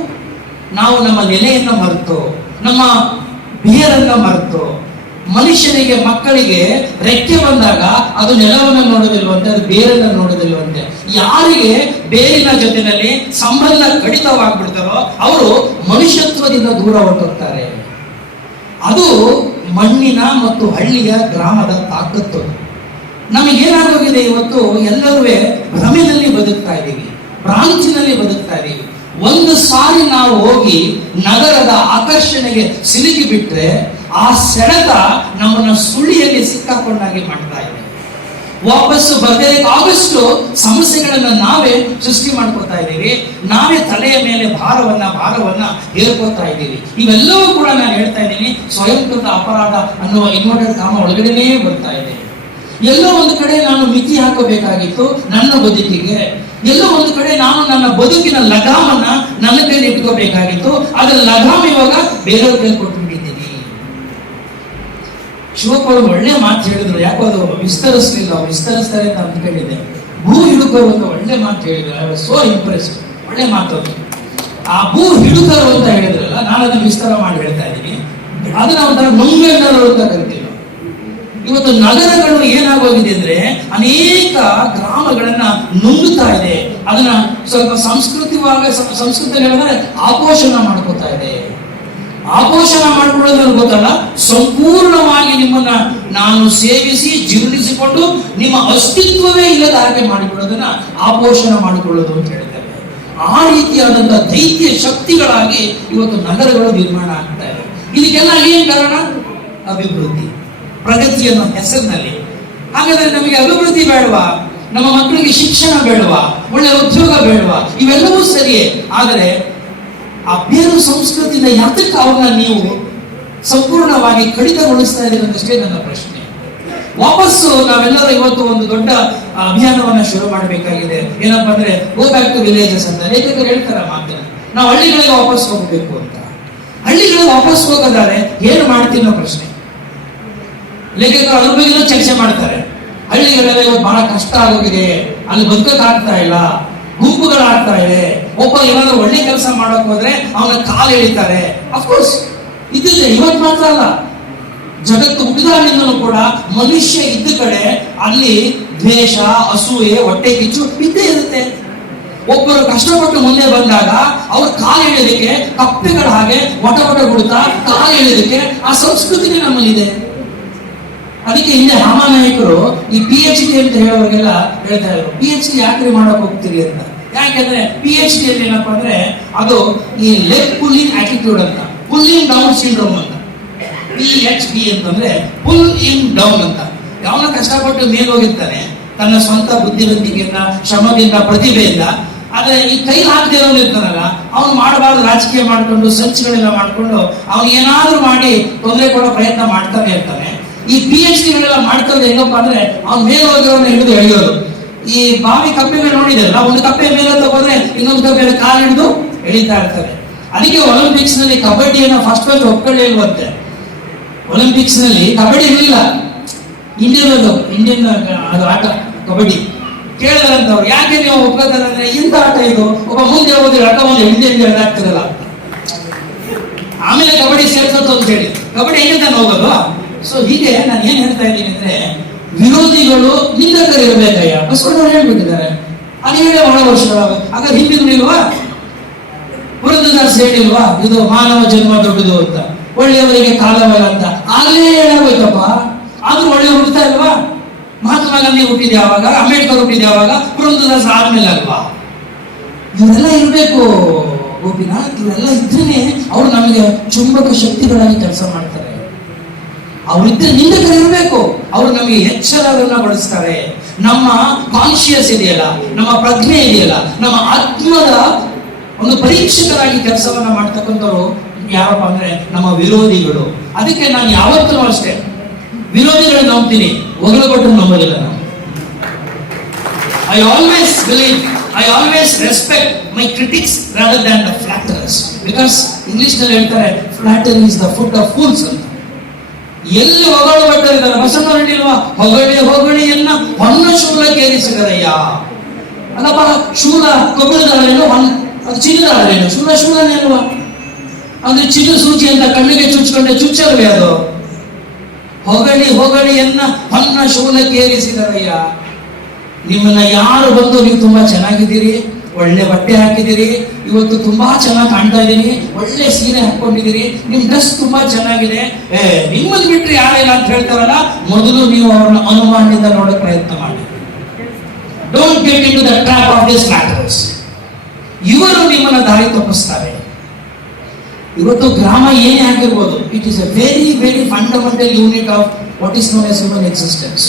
ನಾವು ನಮ್ಮ ನೆಲೆಯನ್ನು ಮರೆತು, ನಮ್ಮ ಬೇರನ್ನ ಮರೆತು, ಮನುಷ್ಯನಿಗೆ, ಮಕ್ಕಳಿಗೆ ರೆಕ್ಕೆ ಬಂದಾಗ ಅದು ನೆಲವನ್ನು ನೋಡೋದಿಲ್ವಂತೆ, ಅದು ಬೇರನ್ನ ನೋಡೋದಿಲ್ವಂತೆ. ಯಾರಿಗೆ ಬೇರಿನ ಜೊತೆಯಲ್ಲಿ ಸಂಬಂಧ ಕಡಿತವಾಗ್ಬಿಡ್ತಾರೋ ಅವರು ಮನುಷ್ಯತ್ವದಿಂದ ದೂರ ಹೊರಟೋಗ್ತಾರೆ. ಅದು ಮಣ್ಣಿನ ಮತ್ತು ಹಳ್ಳಿಯ ಗ್ರಾಮದ ತಾಕತ್ತು. ನಮಗೇನಾಗೋಗಿದೆ, ಇವತ್ತು ಎಲ್ಲರೂ ಭ್ರಮೆಯಲ್ಲಿ ಬದುಕ್ತಾ ಇದ್ದೀವಿ, ಭ್ರಾಂತಿನಲ್ಲಿ ಬದುಕ್ತಾ ಇದ್ದೀವಿ. ಒಂದು ಸಾರಿ ನಾವು ಹೋಗಿ ನಗರದ ಆಕರ್ಷಣೆಗೆ ಸಿಲುಕಿ ಬಿಟ್ರೆ ಆ ಸೆಳೆತ ನಮ್ಮನ್ನ ಸುಳಿಯಲ್ಲಿ ಸಿಕ್ಕಾಕೊಂಡಾಗಿ ಮಾಡ್ತಾ ಇದೆ. ವಾಪಸ್ಸು ಬರಬೇಕಾದಷ್ಟು ಸಮಸ್ಯೆಗಳನ್ನ ನಾವೇ ಸೃಷ್ಟಿ ಮಾಡ್ಕೊತಾ ಇದ್ದೀವಿ. ನಾವೇ ತಲೆಯ ಮೇಲೆ ಭಾರವನ್ನ ಹೇರ್ಕೋತಾ ಇದ್ದೀವಿ. ಇವೆಲ್ಲವೂ ಕೂಡ ನಾನು ಹೇಳ್ತಾ ಇದ್ದೀನಿ, ಸ್ವಯಂಕೃತ ಅಪರಾಧ ಅನ್ನುವ ಇನ್ವರ್ಟೆಡ್ ಕಾಮ ಒಳಗಡೆನೇ ಬರ್ತಾ ಇದೆ. ಎಲ್ಲೋ ಒಂದು ಕಡೆ ನಾನು ಮಿತಿ ಹಾಕಬೇಕಾಗಿತ್ತು ನನ್ನ ಬದುಕಿಗೆ, ಎಲ್ಲೋ ಒಂದು ಕಡೆ ನಾನು ನನ್ನ ಬದುಕಿನ ಲಗಾಮನ್ನ ನನ್ನ ಕೈಲಿ ಇಟ್ಕೋಬೇಕಾಗಿತ್ತು. ಅದರ ಲಗಾಮ ಇವಾಗ ಬೇರೆಯವ್ರ ಕೈ ಕೊಟ್ಬಿಟ್ಟಿದ್ದೀನಿ. ಶಿವಪ್ಪ ಅವರು ಒಳ್ಳೆ ಮಾತು ಹೇಳಿದ್ರು, ಯಾಕೋ ಅದು ವಿಸ್ತರಿಸಲಿಲ್ಲ, ವಿಸ್ತರಿಸ್ತಾರೆ ಅಂತ ಅಂದ್ಕೊಂಡಿದ್ದೆ. ಭೂ ಹಿಡುಕರು ಅಂತ ಒಳ್ಳೆ ಮಾತು ಹೇಳಿದ್ರು, ಐ ವಾಸ್ ಸೋ ಇಂಪ್ರೆಸ್ಡ್. ಒಳ್ಳೆ ಮಾತು ಅದು. ಆ ಭೂ ಹಿಡುಕರು ಅಂತ ಹೇಳಿದ್ರಲ್ಲ, ನಾನು ಅದನ್ನ ವಿಸ್ತಾರ ಮಾಡಿ ಹೇಳ್ತಾ ಇದ್ದೀನಿ. ಅದನ್ನ ಒಂಥರ ನುಂಗಣ್ಣರು ಅಂತ ಕರಿತೀವಿ. ಇವತ್ತು ನಗರಗಳು ಏನಾಗೋಗಿದೆ ಅಂದ್ರೆ ಅನೇಕ ಗ್ರಾಮಗಳನ್ನ ನುಂಗುತ್ತಾ ಇದೆ. ಅದನ್ನ ಸ್ವಲ್ಪ ಸಂಸ್ಕೃತಿ ಹೇಳಿದ್ರೆ ಆಪೋಷಣ ಮಾಡ್ಕೋತಾ ಇದೆ. ಆಪೋಷಣ ಮಾಡ್ಕೊಳ್ಳೋದು ನನಗೆ ಗೊತ್ತಲ್ಲ, ಸಂಪೂರ್ಣವಾಗಿ ನಿಮ್ಮನ್ನ ನಾನು ಸೇವಿಸಿ ಜೀರ್ಣಿಸಿಕೊಂಡು ನಿಮ್ಮ ಅಸ್ತಿತ್ವವೇ ಇಲ್ಲದ ಹಾಗೆ ಮಾಡಿಕೊಳ್ಳೋದನ್ನ ಆಪೋಷಣ ಮಾಡಿಕೊಳ್ಳೋದು ಅಂತ ಹೇಳ್ತೇವೆ. ಆ ರೀತಿಯಾದಂತಹ ದೈತ್ಯ ಶಕ್ತಿಗಳಾಗಿ ಇವತ್ತು ನಗರಗಳು ನಿರ್ಮಾಣ ಆಗ್ತಾ ಇದೆ. ಇದಕ್ಕೆಲ್ಲ ಏನ್ ಕಾರಣ? ಅಭಿವೃದ್ಧಿ, ಪ್ರಗತಿ ಅನ್ನೋ ಹೆಸರಿನಲ್ಲಿ. ಹಾಗಾದ್ರೆ ನಮಗೆ ಅಭಿವೃದ್ಧಿ ಬೇಡವಾ? ನಮ್ಮ ಮಕ್ಕಳಿಗೆ ಶಿಕ್ಷಣ ಬೇಡವಾ? ಒಳ್ಳೆ ಉದ್ಯೋಗ ಬೇಡವಾ? ಇವೆಲ್ಲವೂ ಸರಿಯೇ. ಆದರೆ ಆ ಬೇರು ಸಂಸ್ಕೃತಿಯಿಂದ ಯಾತಕ್ಕೆ ಅವ್ರನ್ನ ನೀವು ಸಂಪೂರ್ಣವಾಗಿ ಕಡಿತಗೊಳಿಸ್ತಾ ಇದ್ದೀರಿ ಅನ್ನೋಷ್ಟೇ ನನ್ನ ಪ್ರಶ್ನೆ. ವಾಪಸ್ಸು ನಾವೆಲ್ಲರೂ ಇವತ್ತು ಒಂದು ದೊಡ್ಡ ಅಭಿಯಾನವನ್ನ ಶುರು ಮಾಡಬೇಕಾಗಿದೆ. ಏನಪ್ಪಾ ಅಂದ್ರೆ ಗೋ ಬ್ಯಾಕ್ ಟು ವಿಲೇಜಸ್ ಅಂತ ಲೇಖಕರು ಹೇಳ್ತಾರೆ ಮಾತನ್ನ. ನಾವು ಹಳ್ಳಿಗಳಿಗೆ ವಾಪಸ್ ಹೋಗಬೇಕು ಅಂತ. ಹಳ್ಳಿಗಳಿಗೆ ವಾಪಸ್ ಹೋಗೋದಾದ್ರೆ ಏನು ಮಾಡ್ತೀವಿ ಅನ್ನೋ ಪ್ರಶ್ನೆ. ಲೇಖಕರು ಅದ್ರ ಬಗ್ಗೆ ಚರ್ಚೆ ಮಾಡ್ತಾರೆ. ಹಳ್ಳಿಗಳೆಲ್ಲ ಇವತ್ತು ಬಹಳ ಕಷ್ಟ ಆಗೋಗಿದೆ, ಅಲ್ಲಿ ಬದುಕಕ್ಕಾಗ್ತಾ ಇಲ್ಲ, ಗುಂಪುಗಳಾಗ್ತಾ ಇದೆ. ಒಬ್ಬ ಏನಾದ್ರು ಒಳ್ಳೆ ಕೆಲಸ ಮಾಡೋಕ್ ಹೋದ್ರೆ ಅವನ ಕಾಲು ಎಳಿತಾರೆ. ಅಫ್ಕೋರ್ಸ್ ಇದ್ದಿದೆ, ಇವತ್ತು ಮಾತ್ರ ಅಲ್ಲ, ಜಗತ್ತು ಹುಟ್ಟಿದಾಗಿಂದಲೂ ಕೂಡ ಮನುಷ್ಯ ಇದ್ದ ಕಡೆ ಅಲ್ಲಿ ದ್ವೇಷ, ಅಸೂಯೆ, ಹೊಟ್ಟೆ ಕಿಚ್ಚು ಇದ್ದೇ ಇರುತ್ತೆ. ಒಬ್ಬರು ಕಷ್ಟಪಟ್ಟು ಮುಂದೆ ಬಂದಾಗ ಅವ್ರ ಕಾಲು ಎಳೆಯೋದಕ್ಕೆ ಕಪ್ಪೆಗಳ ಹಾಗೆ ಒಟ ಬಿಡುತ್ತಾ ಕಾಲು ಎಳೆಯೋದಕ್ಕೆ ಆ ಸಂಸ್ಕೃತಿನೇ ನಮ್ಮಲ್ಲಿದೆ. ಅದಕ್ಕೆ ಹಿಂದೆ ರಾಮನಾಯಕರು ಈ PhD ಅಂತ ಹೇಳೋರಿಗೆಲ್ಲ ಹೇಳ್ತಾ ಇದ್ರು, PhD ಯಾಕ್ರಿ ಮಾಡಕ್ ಹೋಗ್ತೀರಿ ಅಂತ. ಯಾಕೆಂದ್ರೆ PhD ಅಲ್ಲಿ ಏನಪ್ಪಾ ಅಂದ್ರೆ ಅದು ಈ ಲೆಗ್ ಪುಲ್ಲಿಂಗ್ ಆಟಿಟ್ಯೂಡ್ ಅಂತ, ಪುಲ್ಲಿಂಗ್ ಡೌನ್ ಸಿಂಡ್ರೋಮ್ ಅಂತ. PhD ಅಂತಂದ್ರೆ ಪುಲ್ ಇನ್ ಡೌನ್ ಅಂತ. ಯಾವನ ಕಷ್ಟಪಟ್ಟು ಮೇಲೆ ಹೋಗಿರ್ತಾನೆ ತನ್ನ ಸ್ವಂತ ಬುದ್ಧಿವಂತಿಕೆಯಿಂದ, ಶ್ರಮದಿಂದ, ಪ್ರತಿಭೆಯಿಂದ. ಆದ್ರೆ ಈ ಕೈ ಹಾಕದೇ ಇರೋನು ಇರ್ತಾನಲ್ಲ, ಅವನು ಮಾಡಬಾರ್ದು ರಾಜಕೀಯ ಮಾಡ್ಕೊಂಡು ಸಂಚುಗಳೆಲ್ಲ ಮಾಡ್ಕೊಂಡು ಅವನು ಏನಾದ್ರೂ ಮಾಡಿ ತೊಂದರೆ ಕೊಡೋ ಪ್ರಯತ್ನ ಮಾಡ್ತಾನೆ ಇರ್ತಾನೆ. ಈ PhDಗಳೆಲ್ಲ ಮಾಡ್ತಾರೆ ಹೆಂಗಪ್ಪ ಅಂದ್ರೆ ಅವ್ನು ಮೇಲೆ ಹೋಗಿರೋನ್ನ ಹಿಡಿದು ಎಳೆಯೋದು. ಈ ಬಾವಿ ಕಪ್ಪೆಗಳು ನೋಡಿದಾರಲ್ಲ, ಒಂದು ಕಪ್ಪೆ ಮೇಲೆ ಹೋದ್ರೆ ಇನ್ನೊಂದು ಕಪ್ಪೆ ಕಾಲು ಹಿಡಿದು ಎಳಿತಾ ಇರ್ತಾರೆ. ಅದಕ್ಕೆ ಒಲಿಂಪಿಕ್ಸ್ ನಲ್ಲಿ ಕಬಡ್ಡಿಯನ್ನು ಫಸ್ಟ್ ಒಪ್ಕೊಳ್ಳೇ ಇಲ್ವಂತೆ. ಒಲಿಂಪಿಕ್ಸ್ ನಲ್ಲಿ ಕಬಡ್ಡಿ ಇರಲಿಲ್ಲ, ಇಂಡಿಯನ್ ಅದು ಆಟ ಕಬಡ್ಡಿ. ಕೇಳಿದಾರಂತವ್ರು, ಯಾಕೆ ನೀವು ಒಪ್ಕೋತಾರೆ ಅಂದ್ರೆ ಇಂಥ ಆಟ ಇದು, ಒಬ್ಬ ಮುಂದೆ ಹೋದ್ರೆ ಆಟ ಒಂದು ಇಂಡಿಯನ್ ಎಳೆದಾಗ್ತಿರಲ್ಲ. ಆಮೇಲೆ ಕಬಡ್ಡಿ ಸೇರ್ಸತ್ತು ಅಂತ ಹೇಳಿ ಕಬಡ್ಡಿ ಹೆಂಗೆ ತಾನು ಹೋಗೋದು. ಸೊ ಹೀಗೆ ನಾನು ಏನ್ ಹೇಳ್ತಾ ಇದ್ದೀನಿ ಅಂದ್ರೆ, ವಿರೋಧಿಗಳು ನಿಂದಕರಿರ್ಬೇಕಯ್ಯ ಬಸವಣ್ಣವ್ರು ಹೇಳ್ಬಿಟ್ಟಿದ್ದಾರೆ. ಅದು ಹೇಳಿ ಬಹಳ ವರ್ಷಗಳಾಗ. ಹಾಗಾದ್ರೆ ಹಿಂದಿಲ್ವಾ? ಪುರಂದರದಾಸ್ ಹೇಳಿಲ್ವಾ ಇದು ಮಾನವ ಜನ್ಮ ದೊಡ್ಡದು ಅಂತ, ಒಳ್ಳೆಯವರಿಗೆ ಕಾಲವಲ್ಲ ಅಂತ. ಆಗ್ಲೇ ಹೇಳಬೇಕಪ್ಪ. ಆದ್ರೂ ಒಳ್ಳೆಯವರು ಹುಡ್ತಾ ಇಲ್ವಾ? ಮಹಾತ್ಮ ಗಾಂಧಿ ಹುಟ್ಟಿದ ಯಾವಾಗ, ಅಂಬೇಡ್ಕರ್ ಹುಟ್ಟಿದ ಯಾವಾಗ, ಪುರಂದರದಾಸ್ ಆದ್ಮೇಲೆ ಅಲ್ವಾ? ಇವರೆಲ್ಲ ಇರ್ಬೇಕು ಗೋಪಿನಾಥ್. ಇವರೆಲ್ಲ ಇದ್ರೇನೆ ಅವ್ರು ನಮಗೆ ಚುಂಬಕ ಶಕ್ತಿಗಳಾಗಿ ಕೆಲಸ ಮಾಡ್ತಾರೆ. ಅವರಿದ್ರೆ ನಿಂದಕರಿರ್ಬೇಕು. ಅವರು ನಮಗೆ ಎಚ್ಚರವನ್ನ ಬಳಸ್ತಾರೆ. ನಮ್ಮ ಕಾನ್ಶಿಯಸ್ ಇದೆಯಲ್ಲ, ನಮ್ಮ ಪ್ರಜ್ಞೆ ಇದೆಯಲ್ಲ, ನಮ್ಮ ಆತ್ಮದ ಒಂದು ಪರೀಕ್ಷಕರಾಗಿ ಕೆಲಸವನ್ನ ಮಾಡ್ತಕ್ಕಂಥವ್ರು ಯಾರಪ್ಪ ಅಂದ್ರೆ ನಮ್ಮ ವಿರೋಧಿಗಳು. ಅದಕ್ಕೆ ನಾನು ಯಾವತ್ತೂ ಅಷ್ಟೇ ವಿರೋಧಿಗಳನ್ನ ನಂಬ್ತೀನಿ, ಹೊಗಳಗೊಟ್ಟರು ನಂಬೋದಿಲ್ಲ ನಾನು. I always respect my critics rather than the flatterers, because English ನಲ್ಲಿ ಹೇಳ್ತಾರೆ flattery is the food of fools ಅಂತ. ಎಲ್ಲಿ ಹೊಗಳು ಬಟ್ಟಿದ್ದಾರೆ ಬಸವಣ್ಣ ಹೇಳಿಲ್ವಾ, ಹೊಗಳಿಯನ್ನ ಹೊನ್ನ ಶೂಲಕ್ಕೇರಿಸಿದರಯ್ಯ. ಅಲ್ಲಪ್ಪ, ಶೂಲ ಕಬ್ಬಿಣದಳೇನು, ಅದು ಚಿನ್ನದಳೇನು? ಶೂಲನೇ ಅಲ್ವಾ? ಅಂದ್ರೆ ಚಿನ್ನ ಸೂಚಿ ಅಂತ ಕಣ್ಣಿಗೆ ಚುಚ್ಕೊಂಡೆ ಚುಚ್ಚಲ್ವೇ ಅದು? ಹೊಗಳಿಯನ್ನ ಹೊನ್ನ ಶೂಲಕ್ಕೇರಿಸಿದರಯ್ಯ. ನಿಮ್ಮನ್ನ ಯಾರು ಬಂದು ನೀವು ತುಂಬಾ ಚೆನ್ನಾಗಿದ್ದೀರಿ, ಒಳ್ಳೆ ಬಟ್ಟೆ ಹಾಕಿದ್ದೀರಿ, ಇವತ್ತು ತುಂಬಾ ಚೆನ್ನಾಗಿ ಕಾಣ್ತಾ ಇದ್ದೀರಿ, ಒಳ್ಳೆ ಸೀರೆ ಹಾಕೊಂಡಿದ್ದೀರಿ, ನಿಮ್ ಡ್ರೆಸ್ ತುಂಬಾ ಚೆನ್ನಾಗಿದೆ, ನಿಮ್ಮಲ್ಲಿ ಬಿಟ್ರೆ ಯಾರೇನ ಅಂತ ಹೇಳ್ತಾರಲ್ಲ, ಮೊದಲು ನೀವು ಅವ್ರನ್ನ ಅನುಮಾನದಿಂದ ನೋಡೋ ಪ್ರಯತ್ನ ಮಾಡಿ. Don't get into the trap of this matters. ಇವರು ನಿಮ್ಮನ್ನ ದಾರಿ ತಪ್ಪಿಸ್ತಾರೆ. ಇವತ್ತು ಗ್ರಾಮ ಏನೇ ಆಗಿರ್ಬೋದು, it is a very very fundamental unit of what is known as human existence.